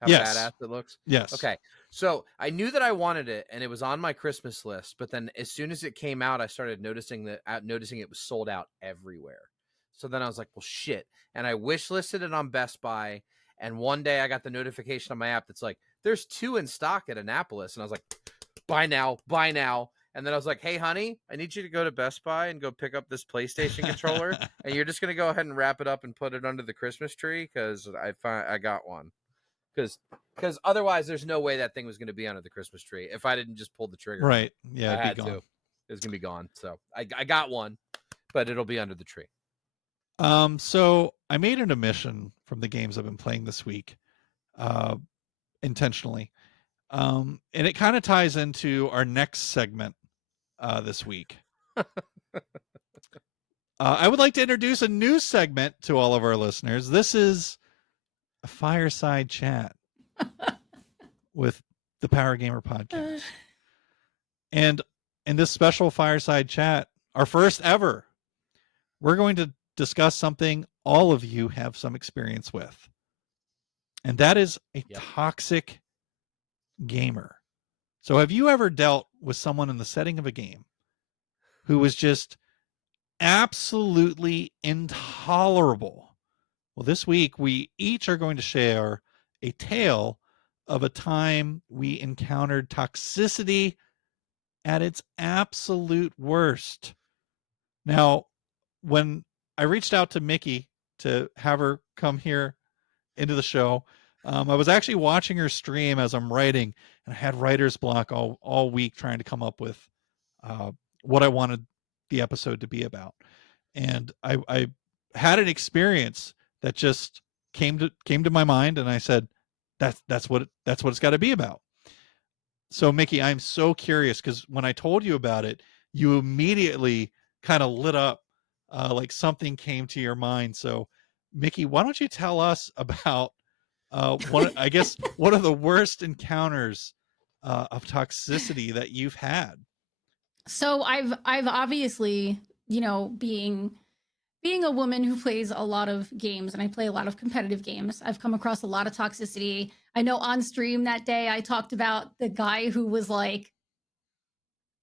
How Yes. badass it looks? Yes. Okay. So I knew that I wanted it and it was on my Christmas list, but then as soon as it came out, I started noticing it was sold out everywhere. So then I was like, well, shit. And I wish listed it on Best Buy. And one day I got the notification on my app that's like, there's 2 in stock at Annapolis. And I was like, buy now, buy now. And then I was like, hey, honey, I need you to go to Best Buy and go pick up this PlayStation controller. And you're just going to go ahead and wrap it up and put it under the Christmas tree because I got one. Because otherwise there's no way that thing was going to be under the Christmas tree if I didn't just pull the trigger. Right. Yeah, I had to. It was going to be gone. So I got one, but it'll be under the tree. So I made an omission from the games I've been playing this week, intentionally. And it kind of ties into our next segment this week. I would like to introduce a new segment to all of our listeners. This is a fireside chat with the Power Gamer Podcast. And in this special fireside chat, our first ever, we're going to discuss something all of you have some experience with. And that is a toxic gamer. So have you ever dealt with someone in the setting of a game who was just absolutely intolerable? Well, this week we each are going to share a tale of a time we encountered toxicity at its absolute worst. Now, when I reached out to Miki to have her come here into the show, I was actually watching her stream as I'm writing, and I had writer's block all week trying to come up with what I wanted the episode to be about. And I had an experience that just came to my mind, and I said, that's what it's got to be about. So Miki, I'm so curious because when I told you about it, you immediately kind of lit up, like something came to your mind. So Miki, why don't you tell us about one of the worst encounters of toxicity that you've had? So I've obviously, being a woman who plays a lot of games and I play a lot of competitive games, I've come across a lot of toxicity. I know on stream that day I talked about the guy who was like,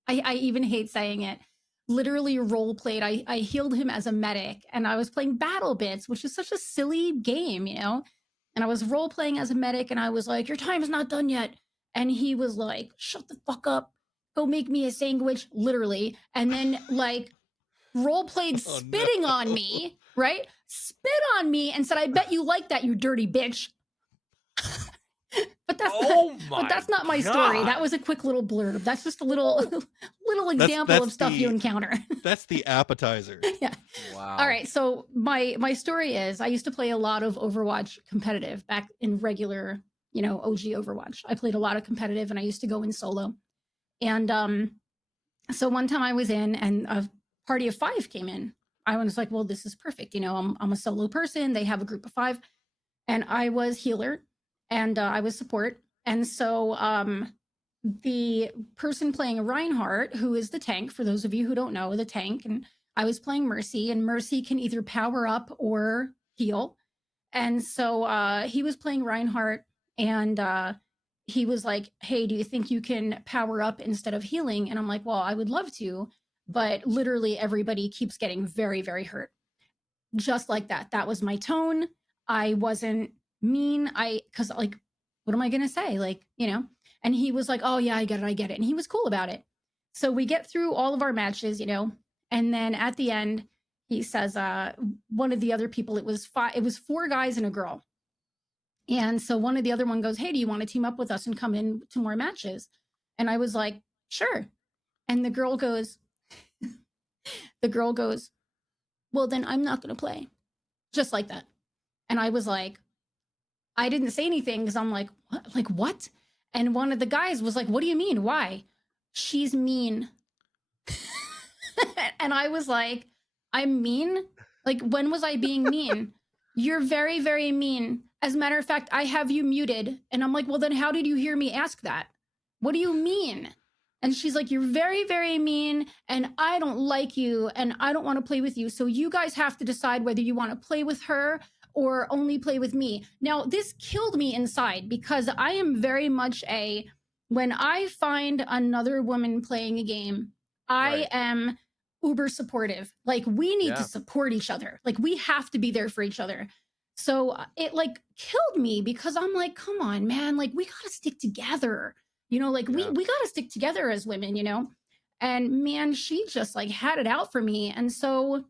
I even hate saying it, literally role played. I healed him as a medic and I was playing Battle Bits, which is such a silly game, and I was role playing as a medic and I was like, your time's not done yet. And he was like, shut the fuck up, go make me a sandwich, literally. And then like role played spitting on me, right? Spit on me and said, I bet you like that, you dirty bitch. But that's not my story. That was a quick little blurb. That's just a little example that's of stuff you encounter. That's the appetizer. Yeah. Wow. All right. So my story is I used to play a lot of Overwatch competitive back in regular, OG Overwatch. I played a lot of competitive and I used to go in solo. And so one time I was in and a party of 5 came in. I was like, well, this is perfect. I'm a solo person. They have a group of 5 and I was healer and I was support. And so the person playing Reinhardt, who is the tank, for those of you who don't know, the tank, and I was playing Mercy, and Mercy can either power up or heal. And so he was playing Reinhardt, and he was like, hey, do you think you can power up instead of healing? And I'm like, well, I would love to, but literally everybody keeps getting very, very hurt. Just like that. That was my tone. I wasn't mean. Because like, what am I going to say? Like, and he was like, oh yeah, I get it. And he was cool about it. So we get through all of our matches, and then at the end, he says, one of the other people, it was 4 guys and a girl. And so one of the other one goes, hey, do you want to team up with us and come in to more matches? And I was like, sure. And the girl goes, well, then I'm not going to play. Just like that. And I was like, I didn't say anything because I'm like, what? Like, what? And one of the guys was like, what do you mean? Why? She's mean. And I was like, I'm mean? Like, when was I being mean? You're very, very mean. As a matter of fact, I have you muted. And I'm like, well, then how did you hear me ask that? What do you mean? And she's like, you're very, very mean, and I don't like you, and I don't want to play with you. So you guys have to decide whether you want to play with her or only play with me. Now, this killed me inside because I am very much when I find another woman playing a game, I am uber supportive. Like, we need to support each other. Like, we have to be there for each other. So it like killed me because I'm like, come on, man, like we got to stick together. Like we got to stick together as women, and man, she just like had it out for me. And so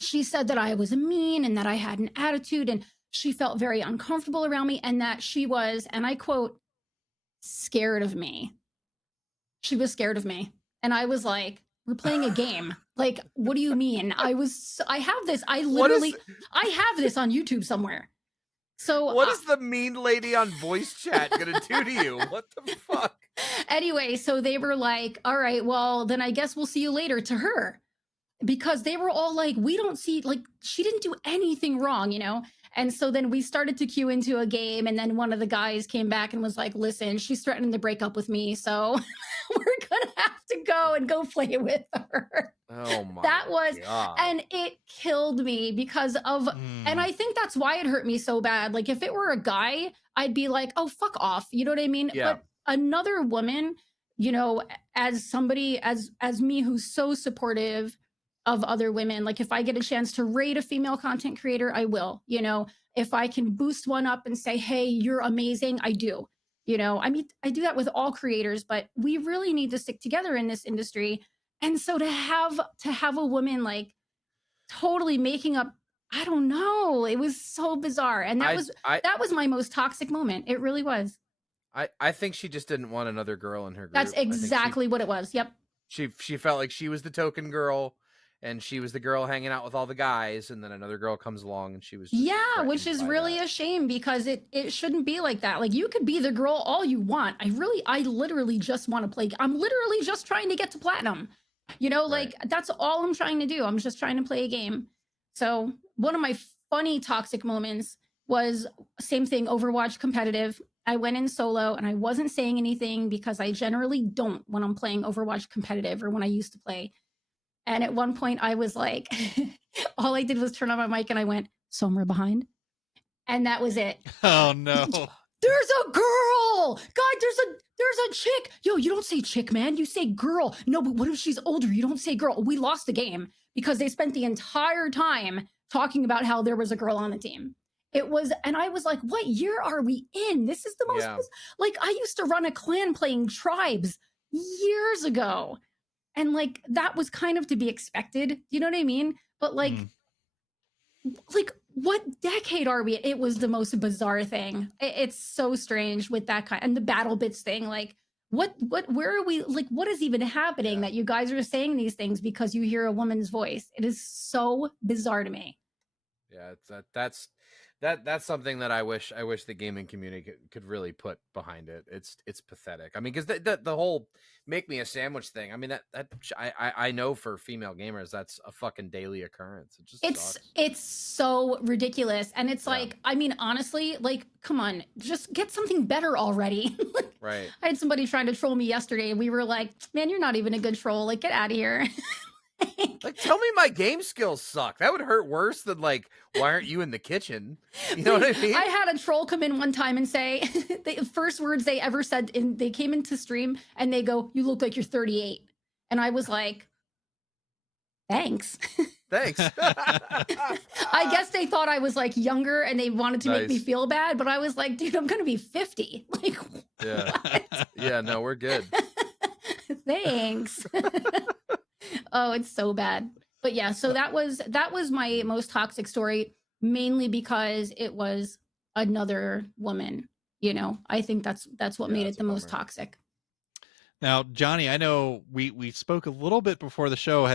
she said that I was mean and that I had an attitude, and she felt very uncomfortable around me, and that she was, and I quote, scared of me. She was scared of me. And I was like, we're playing a game. Like, what do you mean? I have this on YouTube somewhere. So what is the mean lady on voice chat gonna do to you? What the fuck? Anyway, so they were like, all right, well, then I guess we'll see you later, to her. Because they were all like, we don't see, like, she didn't do anything wrong, And so then we started to queue into a game, and then one of the guys came back and was like, listen, she's threatening to break up with me, so we're gonna have to go play with her. Oh my God. And it killed me because of, and I think that's why it hurt me so bad. Like, if it were a guy, I'd be like, oh, fuck off. You know what I mean? Yeah. But another woman, as somebody, as me, who's so supportive of other women, like if I get a chance to rate a female content creator, I will. If I can boost one up and say, hey, you're amazing, I do. I mean, I do that with all creators, but we really need to stick together in this industry. And so to have a woman like totally making up, I don't know, it was so bizarre. And that was my most toxic moment. It really was. I think she just didn't want another girl in her group. That's exactly what it was. Yep. She felt like she was the token girl, and she was the girl hanging out with all the guys, and then another girl comes along and she was just which is really a shame, because it shouldn't be like that. Like, you could be the girl all you want. I literally just want to play. I'm literally just trying to get to platinum. Like, that's all I'm trying to do. I'm just trying to play a game. So one of my funny toxic moments was same thing, Overwatch competitive. I went in solo and I wasn't saying anything because I generally don't when I'm playing Overwatch competitive, or when I used to play. And at one point I was like, all I did was turn on my mic and I went, somewhere behind. And that was it. Oh no. There's a girl. God, there's a chick. Yo, you don't say chick, man. You say girl. No, but what if she's older? You don't say girl. We lost the game because they spent the entire time talking about how there was a girl on the team. And I was like, what year are we in? This is the most, like, I used to run a clan playing tribes years ago. And like, that was kind of to be expected. You know what I mean? But like, what decade are we? It was the most bizarre thing. It's so strange with that kind, and the battle bits thing. Like, where are we? Like, what is even happening that you guys are saying these things because you hear a woman's voice? It is so bizarre to me. Yeah, that's something that I wish the gaming community could really put behind it. It's pathetic. I mean, because the whole make me a sandwich thing. I mean, I know for female gamers that's a fucking daily occurrence. It just sucks. It's so ridiculous, and it's like, I mean, honestly, like, come on, just get something better already. Right. I had somebody trying to troll me yesterday, and we were like, man, you're not even a good troll. Like, get out of here. Like, tell me my game skills suck. That would hurt worse than like, why aren't you in the kitchen? You know what I mean? I had a troll come in one time and say, the first words they ever said, they came into stream and they go, you look like you're 38. And I was like, thanks. Thanks. I guess they thought I was like younger and they wanted to make me feel bad, but I was like, dude, I'm going to be 50. Like, what? Yeah, no, we're good. Thanks. Oh, it's so bad. But yeah, so that was my most toxic story, mainly because it was another woman. I think that's what made it the most toxic. Now, Johnny, I know we spoke a little bit before the show.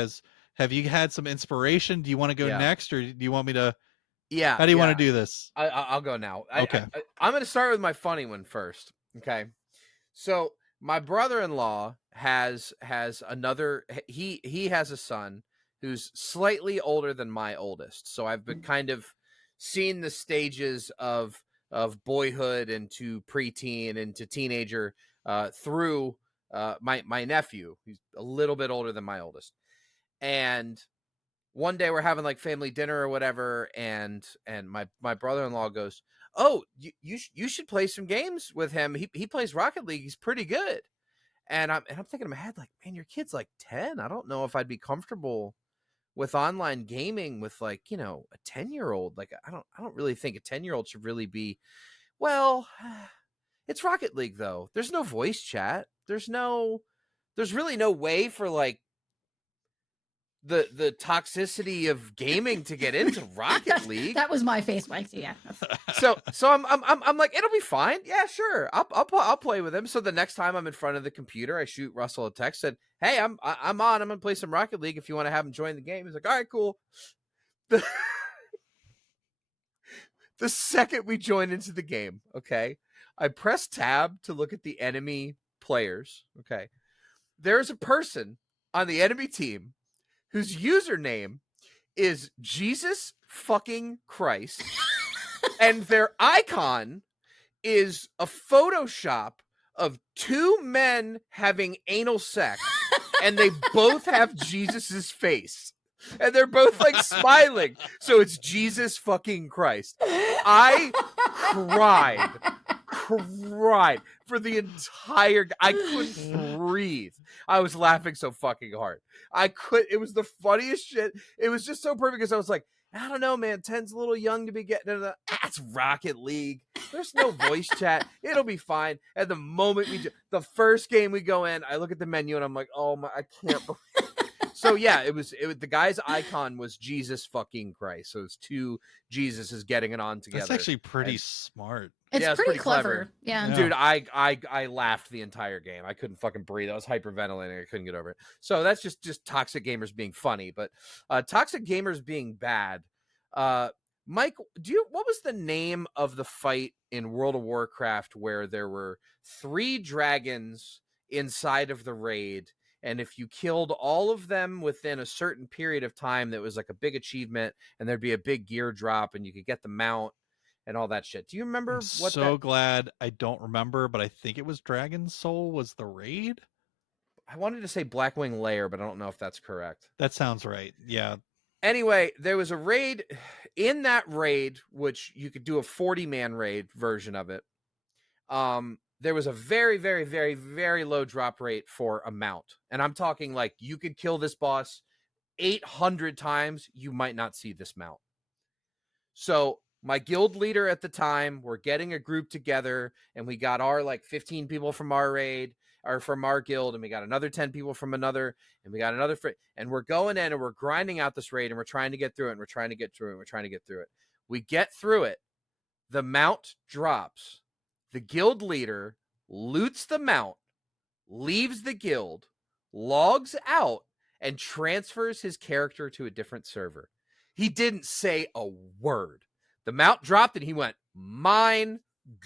Have you had some inspiration? Do you want to go next, or do you want me to? Yeah. How do you want to do this? I'll go now. Okay. I'm going to start with my funny one first. Okay. So my brother-in-law has another. He has a son who's slightly older than my oldest. So I've been kind of seen the stages of boyhood into preteen into teenager through my nephew. He's a little bit older than my oldest. And one day we're having like family dinner or whatever, and my brother-in-law goes, "Oh, you should play some games with him. He plays Rocket League. He's pretty good." And I'm thinking in my head, like, man, your kid's like 10. I don't know if I'd be comfortable with online gaming with, like, you know, a 10-year-old. Like, I don't really think a 10-year-old should really be. Well, it's Rocket League though. There's no voice chat. There's really no way for like the toxicity of gaming to get into Rocket League. That was my face, Mike. So yeah. So I'm like, it'll be fine. Yeah, sure. I'll play with him. So the next time I'm in front of the computer, I shoot Russell a text, said, "Hey, I'm on. I'm gonna play some Rocket League. If you want to have him join the game." He's like, "All right, cool." The second we join into the game, okay, I press tab to look at the enemy players. Okay, there's a person on the enemy team whose username is Jesus fucking Christ. And their icon is a Photoshop of two men having anal sex. And they both have Jesus's face. And they're both like smiling. So it's Jesus fucking Christ. I cried for the entire. I couldn't breathe. I was laughing so fucking hard. It was the funniest shit. It was just so perfect because I was like, I don't know, man. 10's a little young to be getting into that. That's Rocket League. There's no voice chat. It'll be fine. At the moment the first game we go in, I look at the menu and I'm like, oh my, I can't believe. So yeah, it was the guy's icon was Jesus fucking Christ. So it's two Jesuses getting it on together. That's actually pretty smart. It's pretty clever. Yeah. Dude, I laughed the entire game. I couldn't fucking breathe. I was hyperventilating. I couldn't get over it. So that's just toxic gamers being funny, but toxic gamers being bad. Mike, what was the name of the fight in World of Warcraft where there were 3 dragons inside of the raid? And if you killed all of them within a certain period of time, that was like a big achievement, and there'd be a big gear drop, and you could get the mount and all that shit. Do you remember what? So glad I don't remember, but I think it was Dragon Soul was the raid. I wanted to say Blackwing Lair, but I don't know if that's correct. That sounds right. Yeah. Anyway, there was a raid. In that raid, which you could do a 40-man raid version of it. There was a very, very, very, very low drop rate for a mount. And I'm talking like you could kill this boss 800 times. You might not see this mount. So my guild leader at the time, we're getting a group together, and we got our like 15 people from our raid or from our guild, and we got another 10 people from another, and we got another, and we're going in and we're grinding out this raid, and we're trying to get through it, and we're trying to get through it, and we're trying to get through it. We get through it. The mount drops. The guild leader loots the mount, leaves the guild, logs out, and transfers his character to a different server. He didn't say a word. The mount dropped and he went, mine,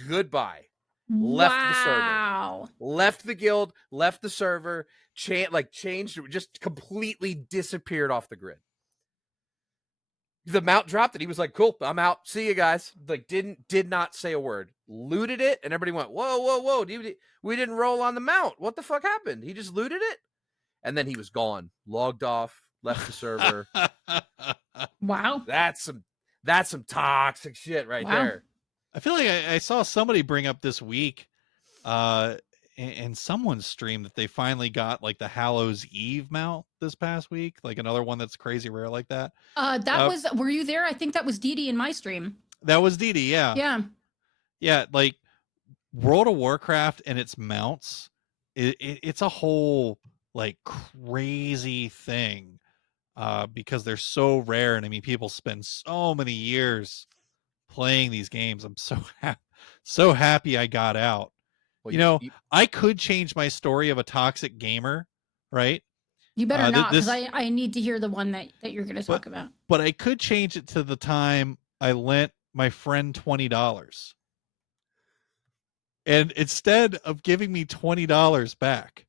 goodbye. Left the server. Left the guild, left the server, changed, just completely disappeared off the grid. The mount dropped and he was like, cool, I'm out. See you guys. Like, did not say a word. Looted it, and everybody went, whoa. We didn't roll on the mount. What the fuck happened? He just looted it? And then he was gone. Logged off, left the server. Wow. That's some toxic shit right there. I feel like I saw somebody bring up this week in someone's stream that they finally got like the Hallows Eve mount this past week, like another one that's crazy rare like that. Were you there? I think that was Dee Dee in my stream. That was Dee Dee, yeah. Yeah. Yeah, like World of Warcraft and its mounts, it's a whole like crazy thing because they're so rare. And I mean, people spend so many years playing these games. I'm so happy I got out. Well, I could change my story of a toxic gamer, right? You better not, because I need to hear the one that you're going to talk about. But I could change it to the time I lent my friend $20. And instead of giving me $20 back,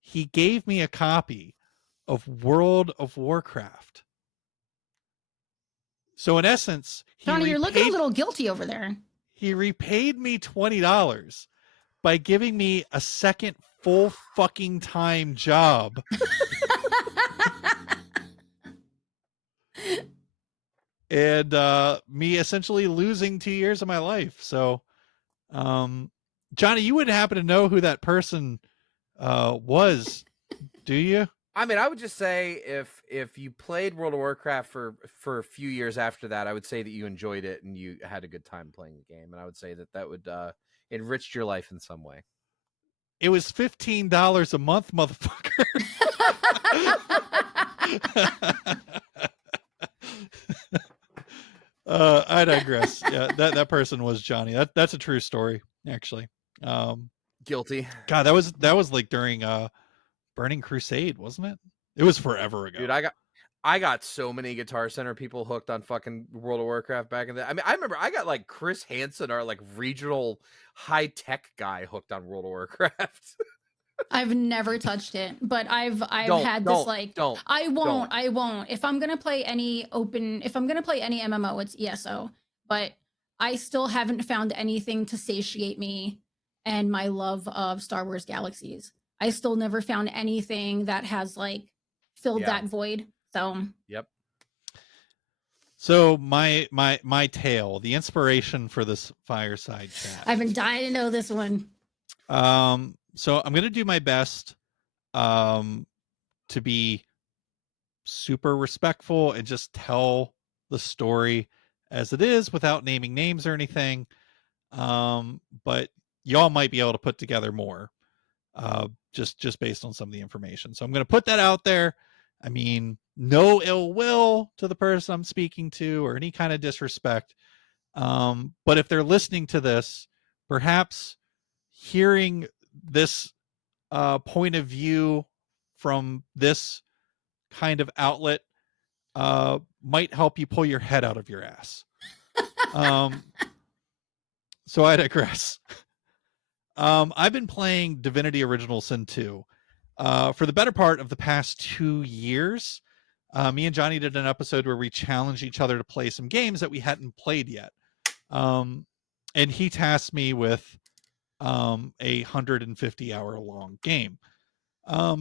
he gave me a copy of World of Warcraft. So in essence, Johnny, you're looking a little guilty over there. He repaid me $20 by giving me a second full fucking time job. And me essentially losing 2 years of my life. So Johnny, you wouldn't happen to know who that person was, do you? I mean, I would just say if you played World of Warcraft for a few years after that, I would say that you enjoyed it and you had a good time playing the game, and I would say that would enrich your life in some way. It was $15 a month, motherfucker. I digress. Yeah, that person was Johnny. That's a true story, actually. Guilty. God, that was like during Burning Crusade, wasn't it? It was forever ago. Dude, I got so many Guitar Center people hooked on fucking World of Warcraft back in the. I mean, I remember I got like Chris Hansen, our like regional high tech guy, hooked on World of Warcraft. I've never touched it, but I've had this like I won't. If I'm gonna play any MMO, it's ESO. But I still haven't found anything to satiate me and my love of Star Wars Galaxies. I still never found anything that has like filled that void. So yep. So my tale, the inspiration for this fireside chat. I've been dying to know this one. So I'm gonna do my best to be super respectful and just tell the story as it is without naming names or anything. But y'all might be able to put together more just based on some of the information. So I'm going to put that out there. I mean, no ill will to the person I'm speaking to or any kind of disrespect. But if they're listening to this, perhaps hearing this point of view from this kind of outlet might help you pull your head out of your ass. So I digress. I've been playing Divinity Original Sin 2 for the better part of the past 2 years. Me and Johnny did an episode where we challenged each other to play some games that we hadn't played yet. And he tasked me with a 150-hour long game.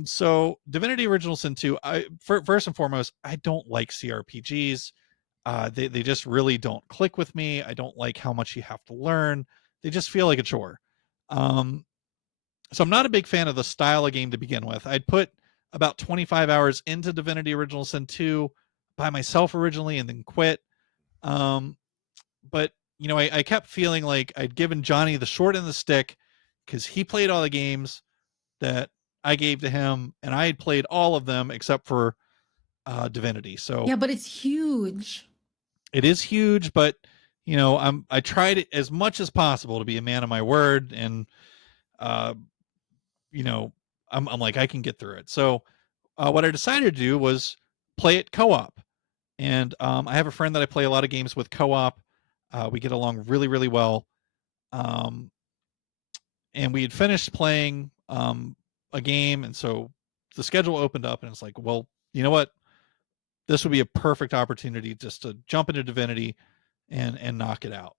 So Divinity Original Sin 2, first and foremost, I don't like CRPGs. They just really don't click with me. I don't like how much you have to learn. They just feel like a chore. So I'm not a big fan of the style of game to begin with. I'd put about 25 hours into Divinity Original Sin 2 by myself originally and then quit. But, you know, I kept feeling like I'd given Johnny the short end of the stick because he played all the games that I gave to him, and I had played all of them except for Divinity. So yeah, but it's huge. It is huge, but you know, I tried it as much as possible to be a man of my word, and you know, I'm like I can get through it. So what I decided to do was play it co-op, and I have a friend that I play a lot of games with co-op. We get along really, really well. And we had finished playing a game, and so the schedule opened up, and it's like, well, you know what? This would be a perfect opportunity just to jump into Divinity and knock it out.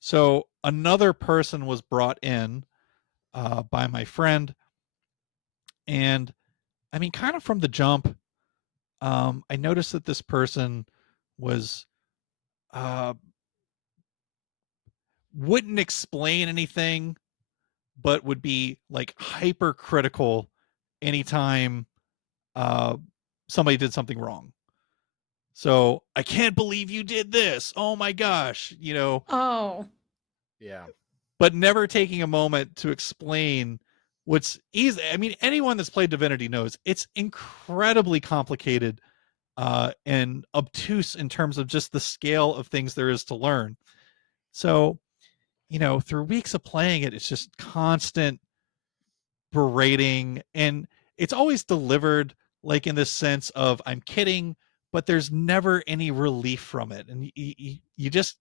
So another person was brought in by my friend, and I mean, kind of from the jump, I noticed that this person was wouldn't explain anything, but would be like hypercritical anytime somebody did something wrong. So I can't believe you did this. Oh my gosh, you know. Oh, yeah. But never taking a moment to explain what's easy. I mean, anyone that's played Divinity knows it's incredibly complicated and obtuse in terms of just the scale of things there is to learn. So, you know, through weeks of playing it, it's just constant berating, and it's always delivered like in this sense of I'm kidding, but there's never any relief from it. And you just,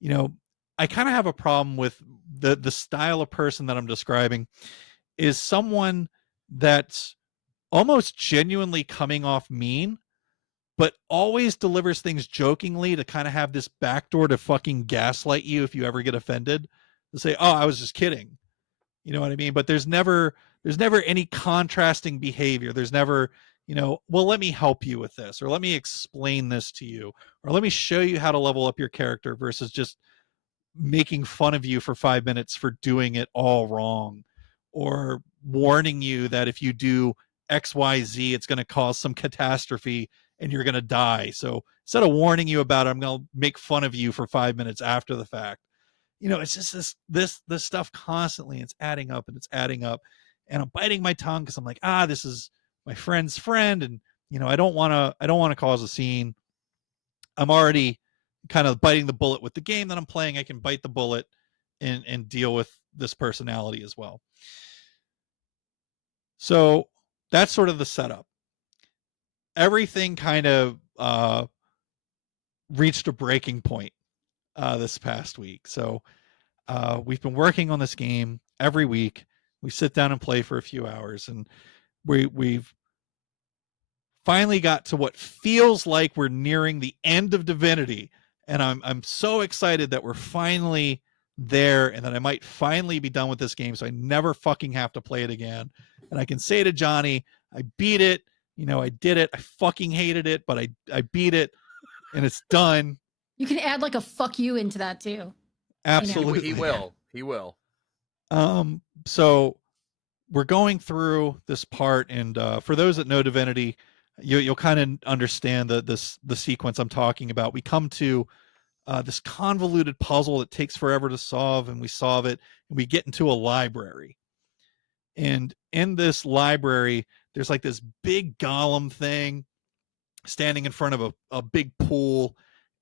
you know, I kind of have a problem with the style of person that I'm describing is someone that's almost genuinely coming off mean, but always delivers things jokingly to kind of have this backdoor to fucking gaslight you if you ever get offended, to say, oh, I was just kidding. You know what I mean? But there's never any contrasting behavior. There's never, well, let me help you with this, or let me explain this to you, or let me show you how to level up your character, versus just making fun of you for 5 minutes for doing it all wrong, or warning you that if you do XYZ, it's going to cause some catastrophe and you're going to die. So instead of warning you about it, I'm going to make fun of you for 5 minutes after the fact. It's just this stuff constantly. It's adding up and it's adding up, and I'm biting my tongue because I'm like, this is my friend's friend, and I don't want to cause a scene. I'm already kind of biting the bullet with the game that I'm playing. I can bite the bullet and deal with this personality as well. So that's sort of the setup. Everything kind of reached a breaking point this past week. So we've been working on this game every week. We sit down and play for a few hours, and we've finally got to what feels like we're nearing the end of Divinity, and I'm so excited that we're finally there, and that I might finally be done with this game, so I never fucking have to play it again. And I can say to Johnny, I beat it. I did it. I fucking hated it, but I beat it, and it's done. You can add like a fuck you into that too. Absolutely, he will. He will. So we're going through this part, and for those that know Divinity, you'll kind of understand the sequence I'm talking about. We come to this convoluted puzzle that takes forever to solve, and we solve it, and we get into a library. And in this library, there's like this big golem thing standing in front of a big pool,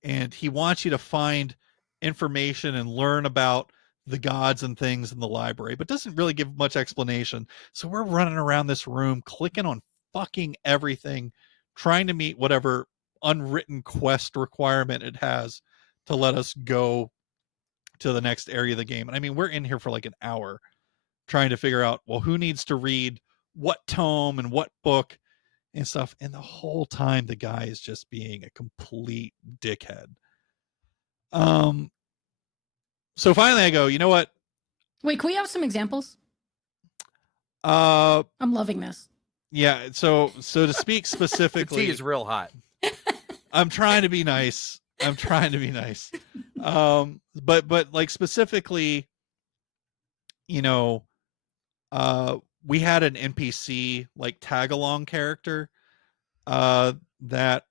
and he wants you to find information and learn about the gods and things in the library, but doesn't really give much explanation. So we're running around this room, clicking on fucking everything, trying to meet whatever unwritten quest requirement it has to let us go to the next area of the game. And I mean, we're in here for like an hour trying to figure out, well, who needs to read what tome and what book and stuff. And the whole time the guy is just being a complete dickhead. So finally I go, you know what? Wait, can we have some examples? I'm loving this. Yeah, so to speak specifically, the tea is real hot. I'm trying to be nice. But like specifically, we had an NPC like tag along character that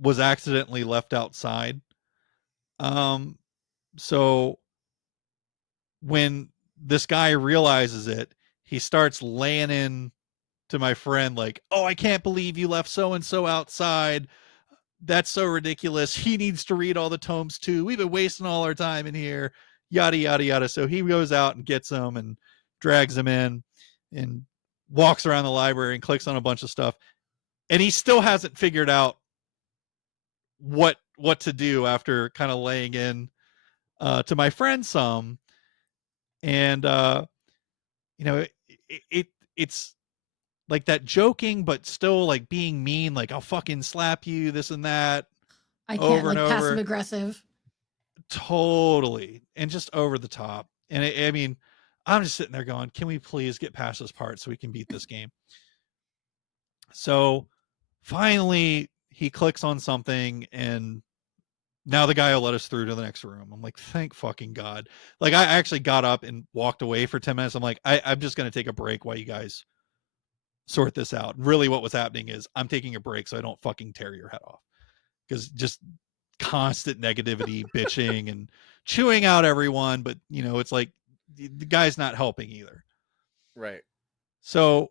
was accidentally left outside. So when this guy realizes it, he starts laying in to my friend like, "Oh, I can't believe you left so and so outside. That's so ridiculous. He needs to read all the tomes too. We've been wasting all our time in here." Yada yada yada. So he goes out and gets him and drags him in and walks around the library and clicks on a bunch of stuff. And he still hasn't figured out what to do after kind of laying in to my friend some. And it's like that joking but still like being mean, like I'll fucking slap you, this and that. I can't, over like passive aggressive. Totally. And just over the top. And I mean, I'm just sitting there going, can we please get past this part so we can beat this game? So finally he clicks on something, and now the guy will let us through to the next room. I'm like, thank fucking God. Like I actually got up and walked away for 10 minutes. I'm like, I'm just going to take a break while you guys sort this out. Really what was happening is I'm taking a break so I don't fucking tear your head off. Because just constant negativity, bitching and chewing out everyone. But, it's like the guy's not helping either. Right. So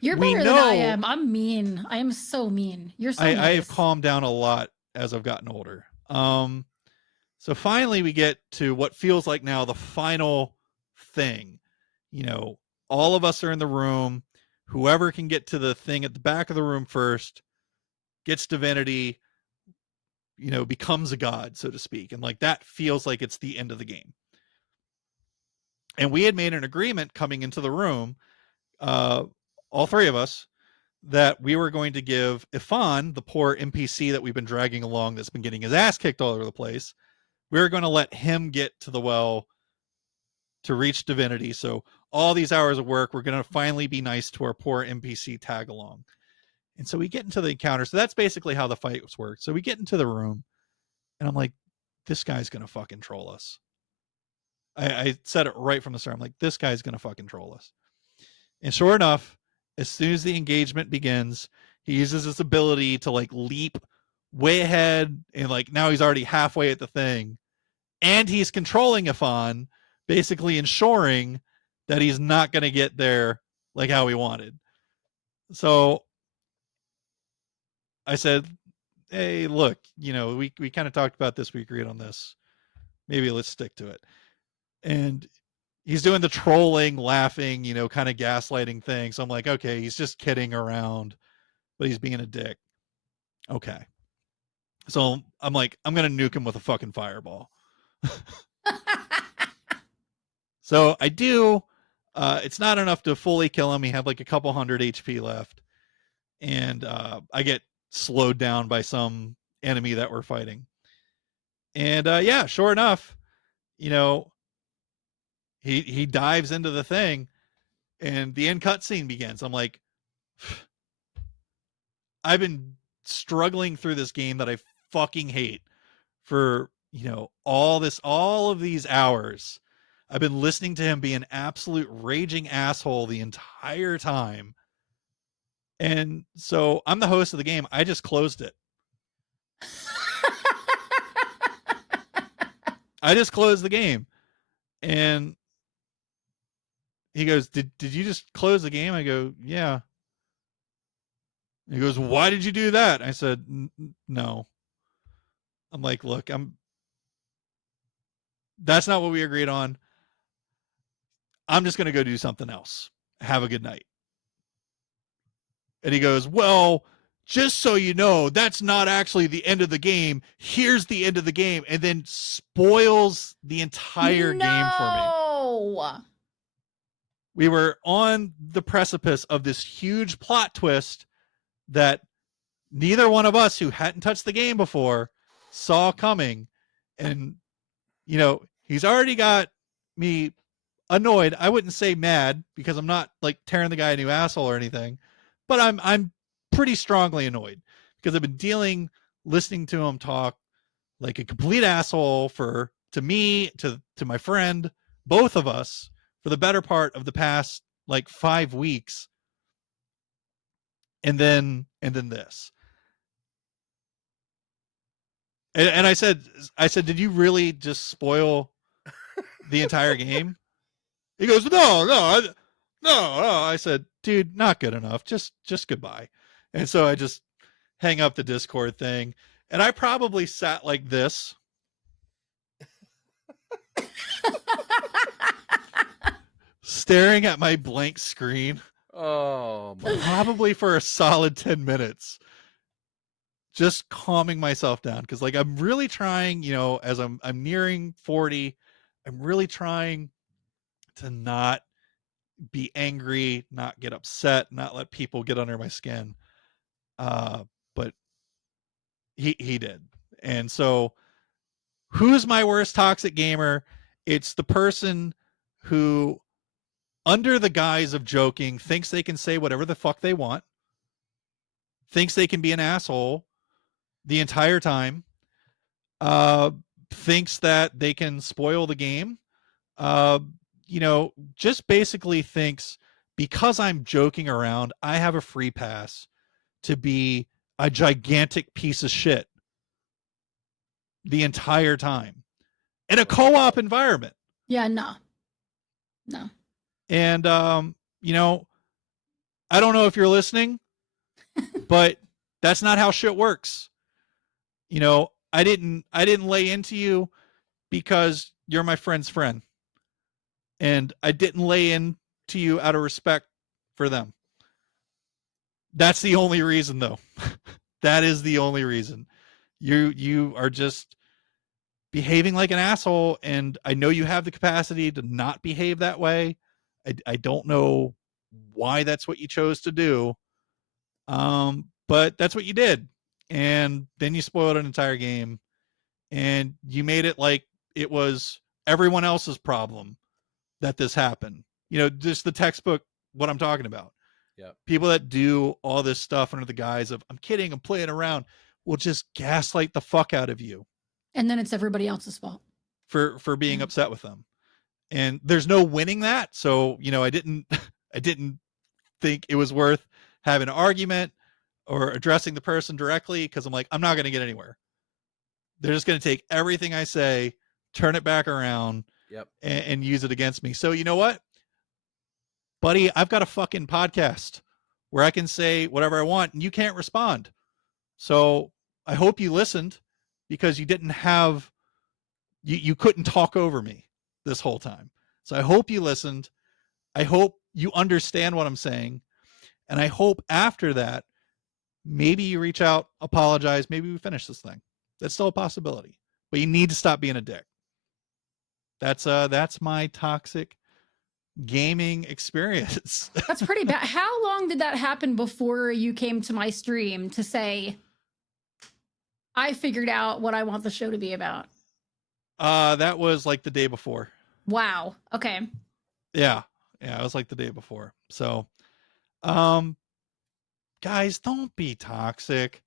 you're better than I am. I'm mean. I am so mean. You're so nice. I have calmed down a lot as I've gotten older. So finally we get to what feels like now the final thing. All of us are in the room. Whoever can get to the thing at the back of the room first gets divinity, becomes a god, so to speak. And like that feels like it's the end of the game. And we had made an agreement coming into the room, all three of us, that we were going to give Ifan, the poor NPC that we've been dragging along that's been getting his ass kicked all over the place, we were going to let him get to the well to reach divinity. So all these hours of work, we're going to finally be nice to our poor NPC tag along. And so we get into the encounter. So that's basically how the fights work. So we get into the room, and I'm like, this guy's going to fucking troll us. I said it right from the start. I'm like, this guy's going to fucking troll us. And sure enough, as soon as the engagement begins, he uses his ability to like leap way ahead, and like now he's already halfway at the thing. And he's controlling Ifan, basically ensuring that he's not going to get there like how he wanted. So I said, hey, look, we kind of talked about this. We agreed on this. Maybe let's stick to it. And he's doing the trolling, laughing, kind of gaslighting thing. So I'm like, okay, he's just kidding around, but he's being a dick. Okay. So I'm like, I'm going to nuke him with a fucking fireball. So I do. It's not enough to fully kill him. He had like a couple hundred HP left. And I get slowed down by some enemy that we're fighting. And yeah, sure enough, he dives into the thing, and the end cutscene begins. I'm like, I've been struggling through this game that I fucking hate for all of these hours. I've been listening to him be an absolute raging asshole the entire time. And so I'm the host of the game. I just closed it. I just closed the game. And he goes, did you just close the game? I go, yeah. He goes, why did you do that? I said, no. I'm like, look, that's not what we agreed on. I'm just going to go do something else. Have a good night. And he goes, well, just so you know, that's not actually the end of the game. Here's the end of the game. And then spoils the entire game for me. We were on the precipice of this huge plot twist that neither one of us who hadn't touched the game before saw coming. And, he's already got me annoyed. I wouldn't say mad, because I'm not like tearing the guy a new asshole or anything, but I'm pretty strongly annoyed because I've been listening to him talk like a complete asshole to me, to my friend, both of us, for the better part of the past like 5 weeks. And then this. And I said, did you really just spoil the entire game? He goes, no. I said, dude, not good enough. Just goodbye. And so I just hang up the Discord thing. And I probably sat like this. Staring at my blank screen. Oh, my. Probably for a solid 10 minutes. Just calming myself down. Because like I'm really trying, as I'm nearing 40, I'm really trying to not be angry, not get upset, not let people get under my skin. But he did. And so who's my worst toxic gamer? It's the person who, under the guise of joking, thinks they can say whatever the fuck they want, thinks they can be an asshole the entire time, thinks that they can spoil the game, just basically thinks because I'm joking around, I have a free pass to be a gigantic piece of shit the entire time in a co-op environment. Yeah, no. And, I don't know if you're listening, but that's not how shit works. I didn't lay into you because you're my friend's friend. And I didn't lay into you out of respect for them. That's the only reason, though. That is the only reason. You are just behaving like an asshole, and I know you have the capacity to not behave that way. I don't know why that's what you chose to do, but that's what you did. And then you spoiled an entire game, and you made it like it was everyone else's problem that this happened. You know, just the textbook, what I'm talking about. Yep. People that do all this stuff under the guise of, I'm kidding, I'm playing around, will just gaslight the fuck out of you. And then it's everybody else's fault. For being upset with them. And there's no winning that. So, you know, I didn't think it was worth having an argument or addressing the person directly, because I'm like, I'm not going to get anywhere. They're just going to take everything I say, turn it back around, and use it against me. So you know what, buddy, I've got a fucking podcast where I can say whatever I want and you can't respond. So I hope you listened, because you didn't have, you couldn't talk over me this whole time. So I hope you listened. I hope you understand what I'm saying. And I hope after that, maybe you reach out, apologize, maybe we finish this thing. That's still a possibility. But you need to stop being a dick. That's my toxic gaming experience. That's pretty bad. How long did that happen before you came to my stream to say, I figured out what I want the show to be about? That was like the day before. Wow. Okay. Yeah. It was like the day before. So, guys, don't be toxic.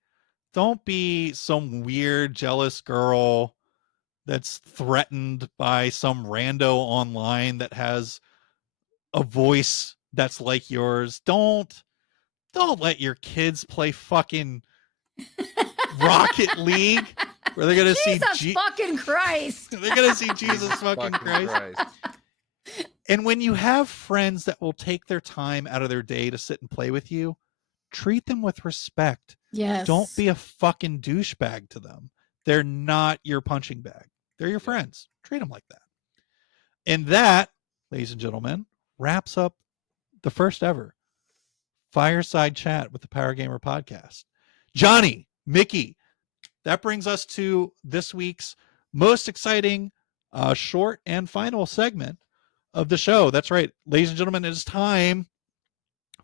Don't be some weird, jealous girl that's threatened by some rando online that has a voice that's like yours. Don't let your kids play fucking Rocket League where they're gonna see fucking Christ. They're gonna see Jesus fucking Christ. And when you have friends that will take their time out of their day to sit and play with you, treat them with respect. Yes. Don't be a fucking douchebag to them. They're not your punching bag. They're your friends. Treat them like that. And that, ladies and gentlemen, wraps up the first ever Fireside Chat with the Power Gamer podcast. Johnny, Mickey, that brings us to this week's most exciting short and final segment of the show. That's right, ladies and gentlemen, it is time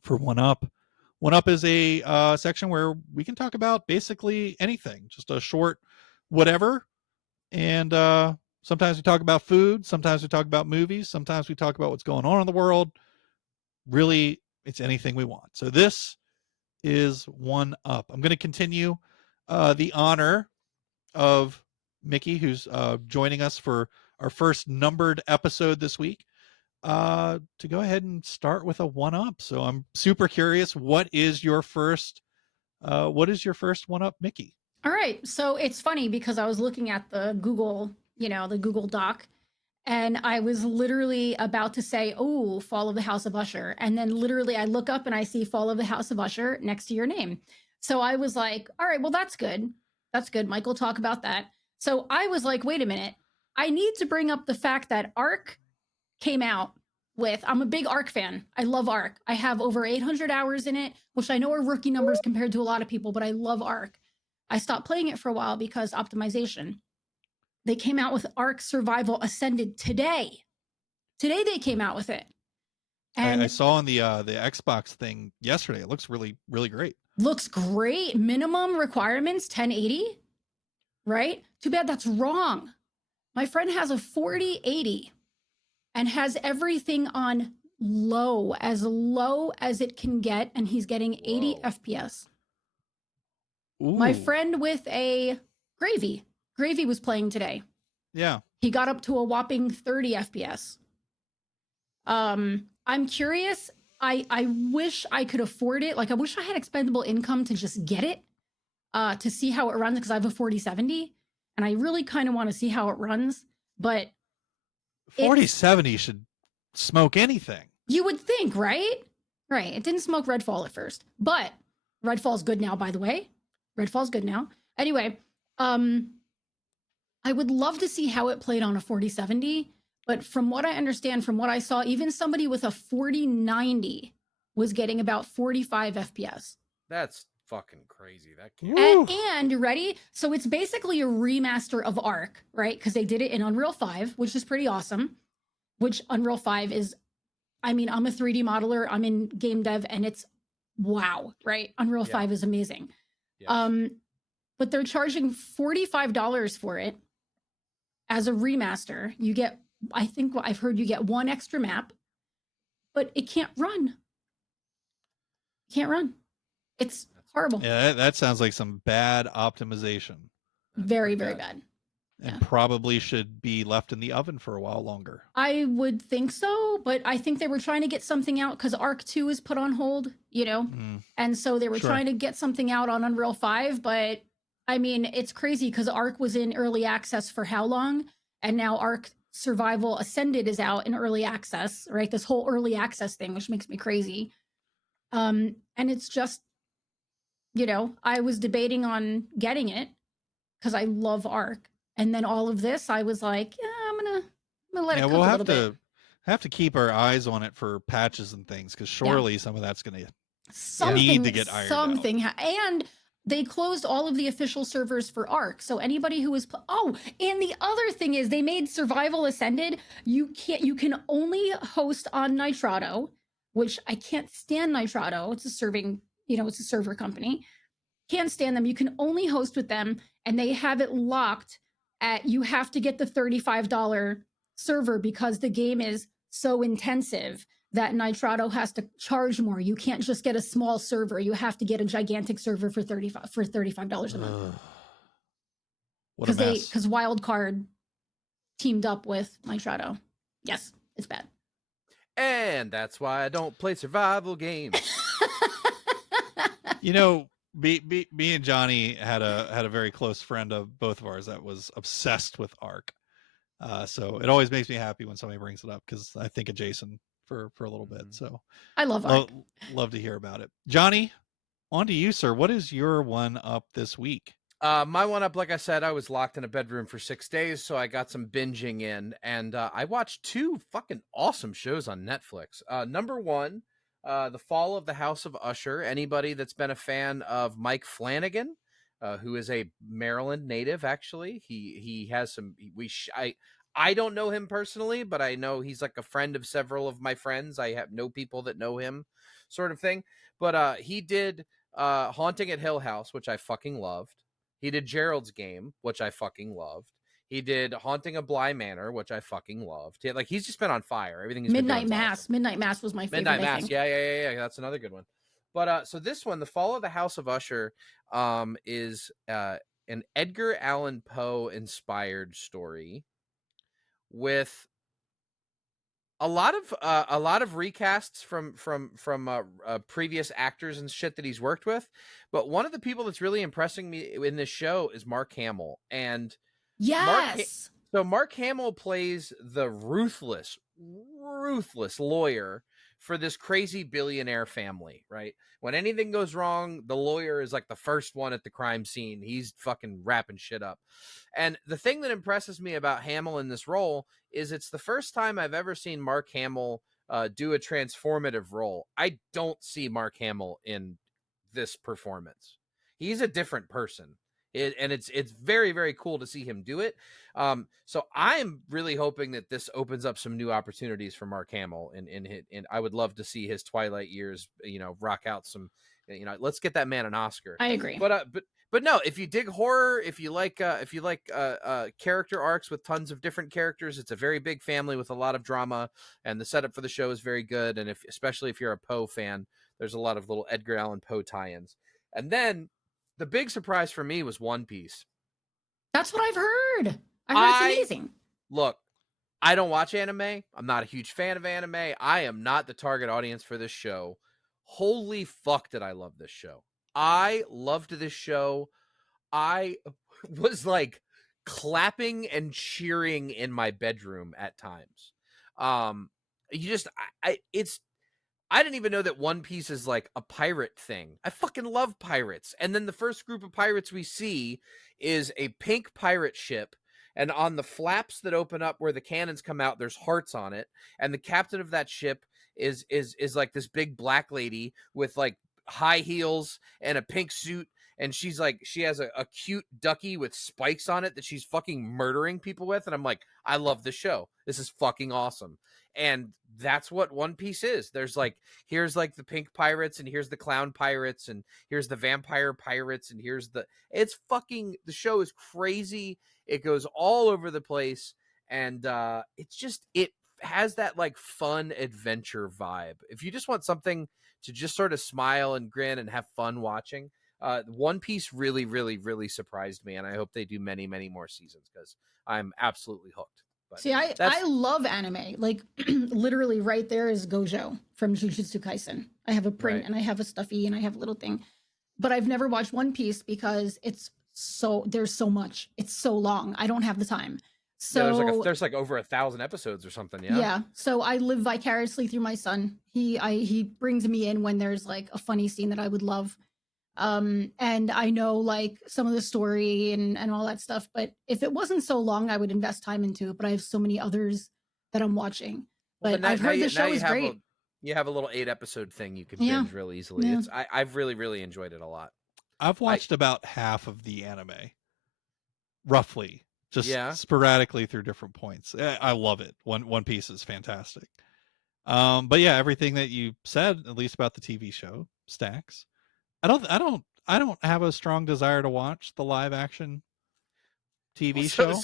for One Up. One Up is a section where we can talk about basically anything, just a short whatever. And sometimes we talk about food, sometimes we talk about movies, sometimes we talk about what's going on in the world. Really, it's anything we want. So this is One Up. I'm going to continue the honor of Mickey, who's joining us for our first numbered episode this week, to go ahead and start with a One Up. So I'm super curious, what is your first One Up, Mickey? All right. So it's funny because I was looking at the Google, the Google Doc, and I was literally about to say, oh, Fall of the House of Usher. And then literally I look up and I see Fall of the House of Usher next to your name. So I was like, all right, well, that's good. That's good. Michael, talk about that. So I was like, wait a minute. I need to bring up the fact that Ark came out with, I'm a big Ark fan. I love Ark. I have over 800 hours in it, which I know are rookie numbers compared to a lot of people, but I love Ark. I stopped playing it for a while because optimization. They came out with Ark Survival Ascended today. Today they came out with it. And I saw on the Xbox thing yesterday. It looks really, really great. Looks great. Minimum requirements 1080, right? Too bad that's wrong. My friend has a 4080 and has everything on low as it can get, and he's getting 80 FPS. Ooh. My friend with a Gravy was playing today. Yeah. He got up to a whopping 30 FPS. I'm curious. I wish I could afford it. Like, I wish I had expendable income to just get it, to see how it runs, because I have a 4070 and I really kind of want to see how it runs. But 4070 should smoke anything. You would think, right? Right. It didn't smoke Redfall at first, but Redfall's good now, by the way. Redfall's good now. Anyway, I would love to see how it played on a 4070, but from what I understand, from what I saw, even somebody with a 4090 was getting about 45 FPS. That's fucking crazy. That can't. And you ready? So it's basically a remaster of Ark, right? Because they did it in Unreal 5, which is pretty awesome. Which Unreal 5 is, I mean, I'm a 3D modeler, I'm in game dev, and it's wow, right? Unreal 5 is amazing. Yes. But they're charging $45 for it as a remaster. You get I think I've heard you get one extra map, but it can't run. Can't run. It's horrible. Yeah, that sounds like some bad optimization. Very, very bad. And Yeah. probably should be left in the oven for a while longer. I would think so, but I think they were trying to get something out because Arc 2 is put on hold, you know? And so they were Sure. trying to get something out on Unreal 5, but I mean, it's crazy because Arc was in early access for how long? And now Arc Survival Ascended is out in early access, right? This whole early access thing, which makes me crazy. And it's just, you know, I was debating on getting it because I love Arc. And then all of this, I was like, yeah, I'm gonna let it cook we'll a have little bit. have to keep our eyes on it for patches and things, because surely some of that's gonna need to get ironed out. And they closed all of the official servers for Arc. So anybody who was and the other thing is they made Survival Ascended. You can only host on Nitrado, which I can't stand Nitrado. It's a server company. Can't stand them. You can only host with them, and they have it locked at you have to get the $35 server because the game is so intensive that Nitrado has to charge more. You can't just get a small server. You have to get a gigantic server for $35 a month. What a mess. Because Wildcard teamed up with Nitrado. Yes, it's bad. And that's why I don't play survival games. You know, me and Johnny had a very close friend of both of ours that was obsessed with Arc. So it always makes me happy when somebody brings it up, because I think of Jason for a little bit. So I love Arc. Love to hear about it. Johnny, on to you, sir. What is your one up this week? My one up, like I said, I was locked in a bedroom for 6 days, so I got some binging in, and I watched 2 fucking awesome shows on Netflix. Number one, The Fall of the House of Usher. Anybody that's been a fan of Mike Flanagan, who is a Maryland native, actually, he has some. I don't know him personally, but I know he's like a friend of several of my friends. I know people that know him, sort of thing. But he did Haunting at Hill House, which I fucking loved. He did Gerald's Game, which I fucking loved. He did Haunting of Bly Manor, which I fucking loved. He's just been on fire. Everything he's Midnight been doing is Mass. awesome. Midnight Mass was my favorite. Midnight Mass, yeah. That's another good one. But so this one, The Fall of the House of Usher, is an Edgar Allan Poe inspired story with a lot of recasts from previous actors and shit that he's worked with. But one of the people that's really impressing me in this show is Mark Hamill. And yes, Mark Hamill plays the ruthless lawyer for this crazy billionaire family, right? When anything goes wrong, the lawyer is like the first one at the crime scene. He's fucking wrapping shit up. And the thing that impresses me about Hamill in this role is it's the first time I've ever seen Mark Hamill do a transformative role. I don't see Mark Hamill in this performance. He's a different person. It's very, very cool to see him do it. So I'm really hoping that this opens up some new opportunities for Mark Hamill, and I would love to see his Twilight years, rock out some, let's get that man an Oscar. I agree. But no, if you dig horror, if you like character arcs with tons of different characters, it's a very big family with a lot of drama, and the setup for the show is very good. And especially if you're a Poe fan, there's a lot of little Edgar Allan Poe tie-ins. And then the big surprise for me was One Piece. That's what I've heard. I heard it's amazing. Look, I don't watch anime. I'm not a huge fan of anime. I am not the target audience for this show. Holy fuck did I love this show. I loved this show. I was like clapping and cheering in my bedroom at times. I didn't even know that One Piece is like a pirate thing. I fucking love pirates. And then the first group of pirates we see is a pink pirate ship. And on the flaps that open up where the cannons come out, there's hearts on it. And the captain of that ship is like this big black lady with like high heels and a pink suit. And she has a cute ducky with spikes on it that she's fucking murdering people with. And I'm like, I love the show. This is fucking awesome. And that's what One Piece is. Here's like the pink pirates, and here's the clown pirates, and here's the vampire pirates, and the show is crazy. It goes all over the place. and it has that like fun adventure vibe. If you just want something to just sort of smile and grin and have fun watching, One Piece really, really, really surprised me, and I hope they do many, many more seasons because I'm absolutely hooked. But See, I love anime. Like literally right there is Gojo from Jujutsu Kaisen. I have a print Right. and I have a stuffy and I have a little thing. But I've never watched One Piece because there's so much. It's so long. I don't have the time. So there's like over 1,000 episodes or something. yeah. So I live vicariously through my son. He brings me in when there's like a funny scene that I would love. And I know like some of the story and all that stuff, but if it wasn't so long, I would invest time into it. But I have so many others that I'm watching. But I've heard the show is great. You have a little 8-episode thing you can Yeah. binge real easily. Yeah. I've really, really enjoyed it a lot. I've watched about half of the anime, roughly, just sporadically through different points. I love it. One Piece is fantastic. But yeah, everything that you said, at least about the TV show, stacks. I don't have a strong desire to watch the live action TV show.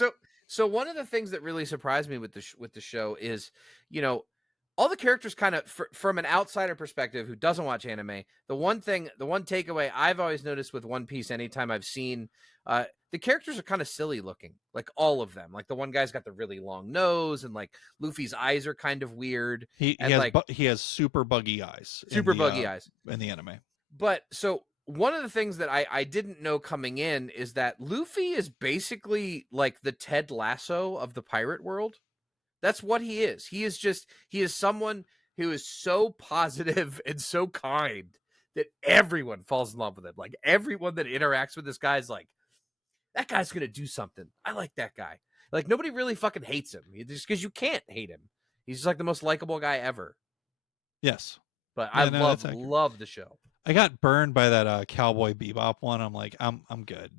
So one of the things that really surprised me with the show is, all the characters kind of, from an outsider perspective who doesn't watch anime, the one takeaway I've always noticed with One Piece, anytime I've seen, the characters are kind of silly looking, like all of them. Like the one guy's got the really long nose, and like Luffy's eyes are kind of weird. He has super buggy eyes. Buggy eyes in the anime. But so one of the things that I didn't know coming in is that Luffy is basically like the Ted Lasso of the pirate world. That's what he is. He is someone who is so positive and so kind that everyone falls in love with him. Like everyone that interacts with this guy is like, that guy's going to do something. I like that guy. Like nobody really fucking hates him just because you can't hate him. He's just like the most likable guy ever. Yes. But I love the show. I got burned by that Cowboy Bebop one. I'm like, I'm good.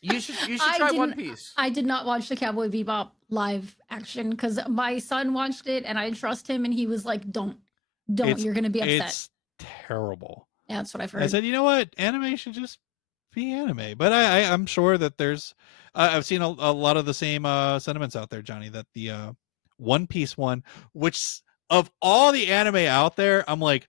You should try One Piece. I did not watch the Cowboy Bebop live action because my son watched it and I trust him and he was like, don't, you're going to be upset. It's terrible. Yeah, that's what I've heard. I said, you know what? Anime should just be anime. But I'm sure that there's, I've seen a lot of the same sentiments out there, Johnny, that the One Piece one, which of all the anime out there, I'm like,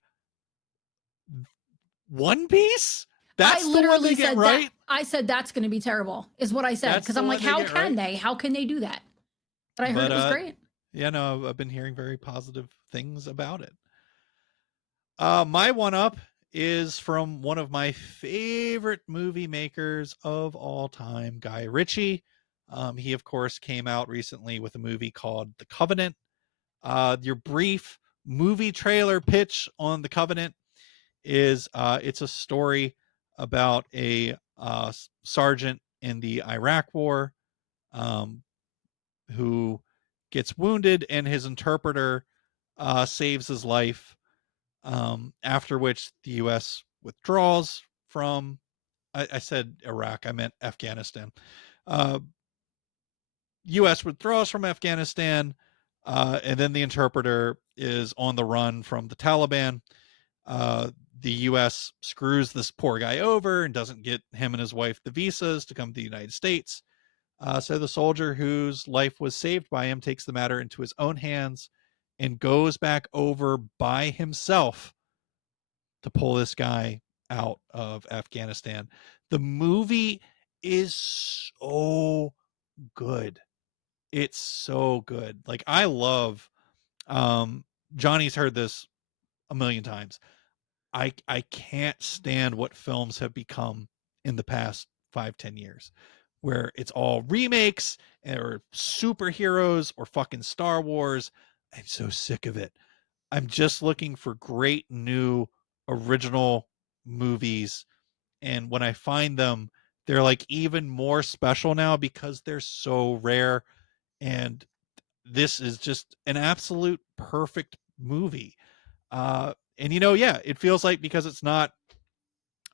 One Piece? That's I literally the one said right? that. I said that's going to be terrible, is what I said. Because I'm like, how can they? How can they do that? But I heard it was great. Yeah, no, I've been hearing very positive things about it. My one up is from one of my favorite movie makers of all time, Guy Ritchie. He, of course, came out recently with a movie called The Covenant. Your brief movie trailer pitch on The Covenant is it's a story about a sergeant in the Iraq War who gets wounded, and his interpreter saves his life, after which the U.S. withdraws from, I said Iraq, I meant Afghanistan. U.S. withdraws from Afghanistan, and then the interpreter is on the run from the Taliban. The U.S. screws this poor guy over and doesn't get him and his wife the visas to come to the United States. So the soldier whose life was saved by him takes the matter into his own hands and goes back over by himself to pull this guy out of Afghanistan. The movie is so good. It's so good. Like, I love, Johnny's heard this a million times. I can't stand what films have become in the past 5-10 years, where it's all remakes or superheroes or fucking Star Wars. I'm so sick of it. I'm just looking for great new original movies, and when I find them, they're like even more special now because they're so rare, and this is just an absolute perfect movie. And it feels like, because it's not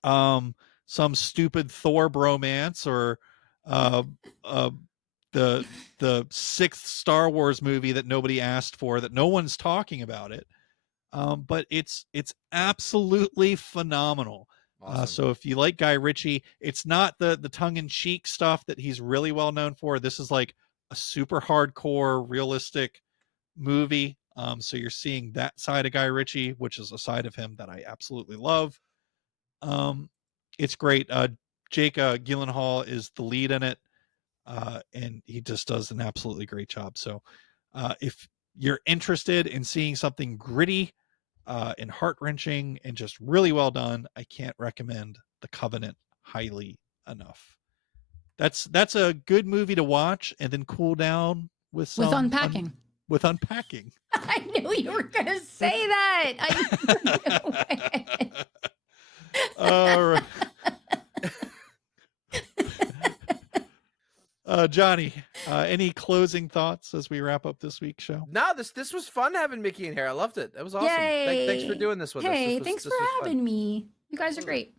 some stupid Thor bromance or the sixth Star Wars movie that nobody asked for, that no one's talking about it. But it's absolutely phenomenal. Awesome. So if you like Guy Ritchie, it's not the tongue-in-cheek stuff that he's really well known for. This is like a super hardcore, realistic movie. So you're seeing that side of Guy Ritchie, which is a side of him that I absolutely love. It's great. Jake Gyllenhaal is the lead in it, and he just does an absolutely great job. So if you're interested in seeing something gritty and heart-wrenching and just really well done, I can't recommend The Covenant highly enough. That's a good movie to watch and then cool down with With some Unpacking. with Unpacking. I knew you were going to say that. I knew it. All right. Johnny, any closing thoughts as we wrap up this week's show? No, this was fun having Mickey in here. I loved it. That was awesome. Thanks for doing this with us. Hey, thanks for having me. You guys are great.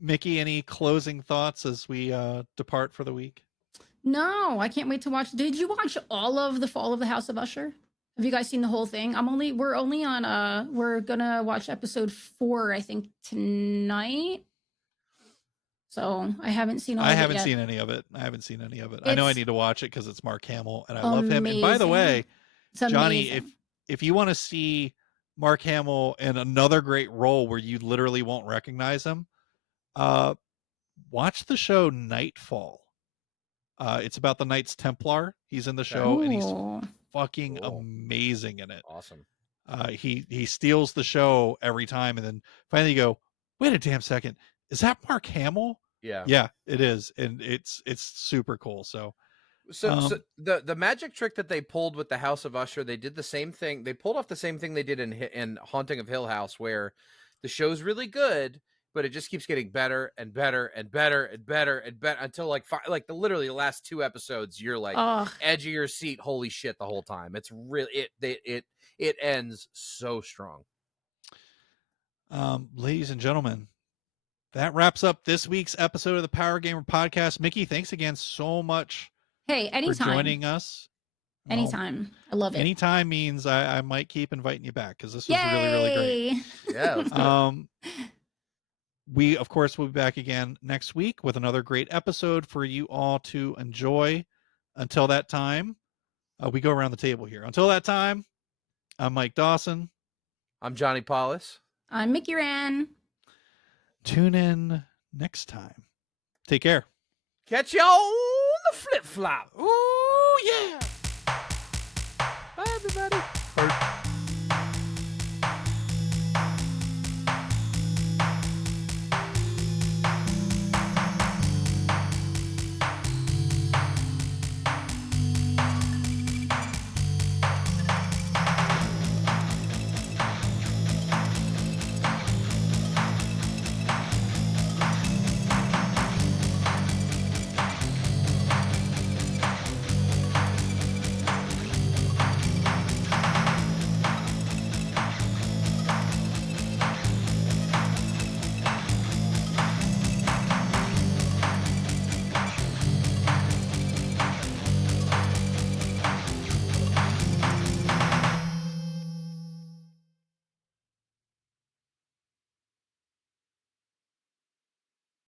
Mickey, any closing thoughts as we depart for the week? No, I can't wait to watch. Did you watch all of The Fall of the House of Usher? Have you guys seen the whole thing? We're only on we're gonna watch episode 4, I think, tonight. So I haven't seen all of it yet. I haven't seen any of it. I know I need to watch it because it's Mark Hamill and I love him. And by the way, Johnny, if you want to see Mark Hamill in another great role where you literally won't recognize him, watch the show Nightfall. It's about the Knights Templar. He's in the show and he's fucking amazing in it. Awesome. He steals the show every time, and then finally you go, wait a damn second, is that Mark Hamill? Yeah, it is, and it's super cool. So the magic trick that they pulled with the House of Usher, they did the same thing. They pulled off the same thing they did in Haunting of Hill House, where the show's really good, but it just keeps getting better and better and better and better and better until literally the last 2 episodes, you're like edge of your seat, holy shit, the whole time. It's really it ends so strong. Ladies and gentlemen, that wraps up this week's episode of the Power Gamer Podcast. Mickey, thanks again so much. Hey, anytime. For joining us. Anytime. I love it. Anytime means I might keep inviting you back because this was really, really great. Yeah. Let's do it. We, of course, will be back again next week with another great episode for you all to enjoy. Until that time, we go around the table here. Until that time, I'm Mike Dawson. I'm Johnny Paulus. I'm Mickey Ran. Tune in next time. Take care. Catch y'all on the flip flop. Ooh, yeah. Bye, everybody.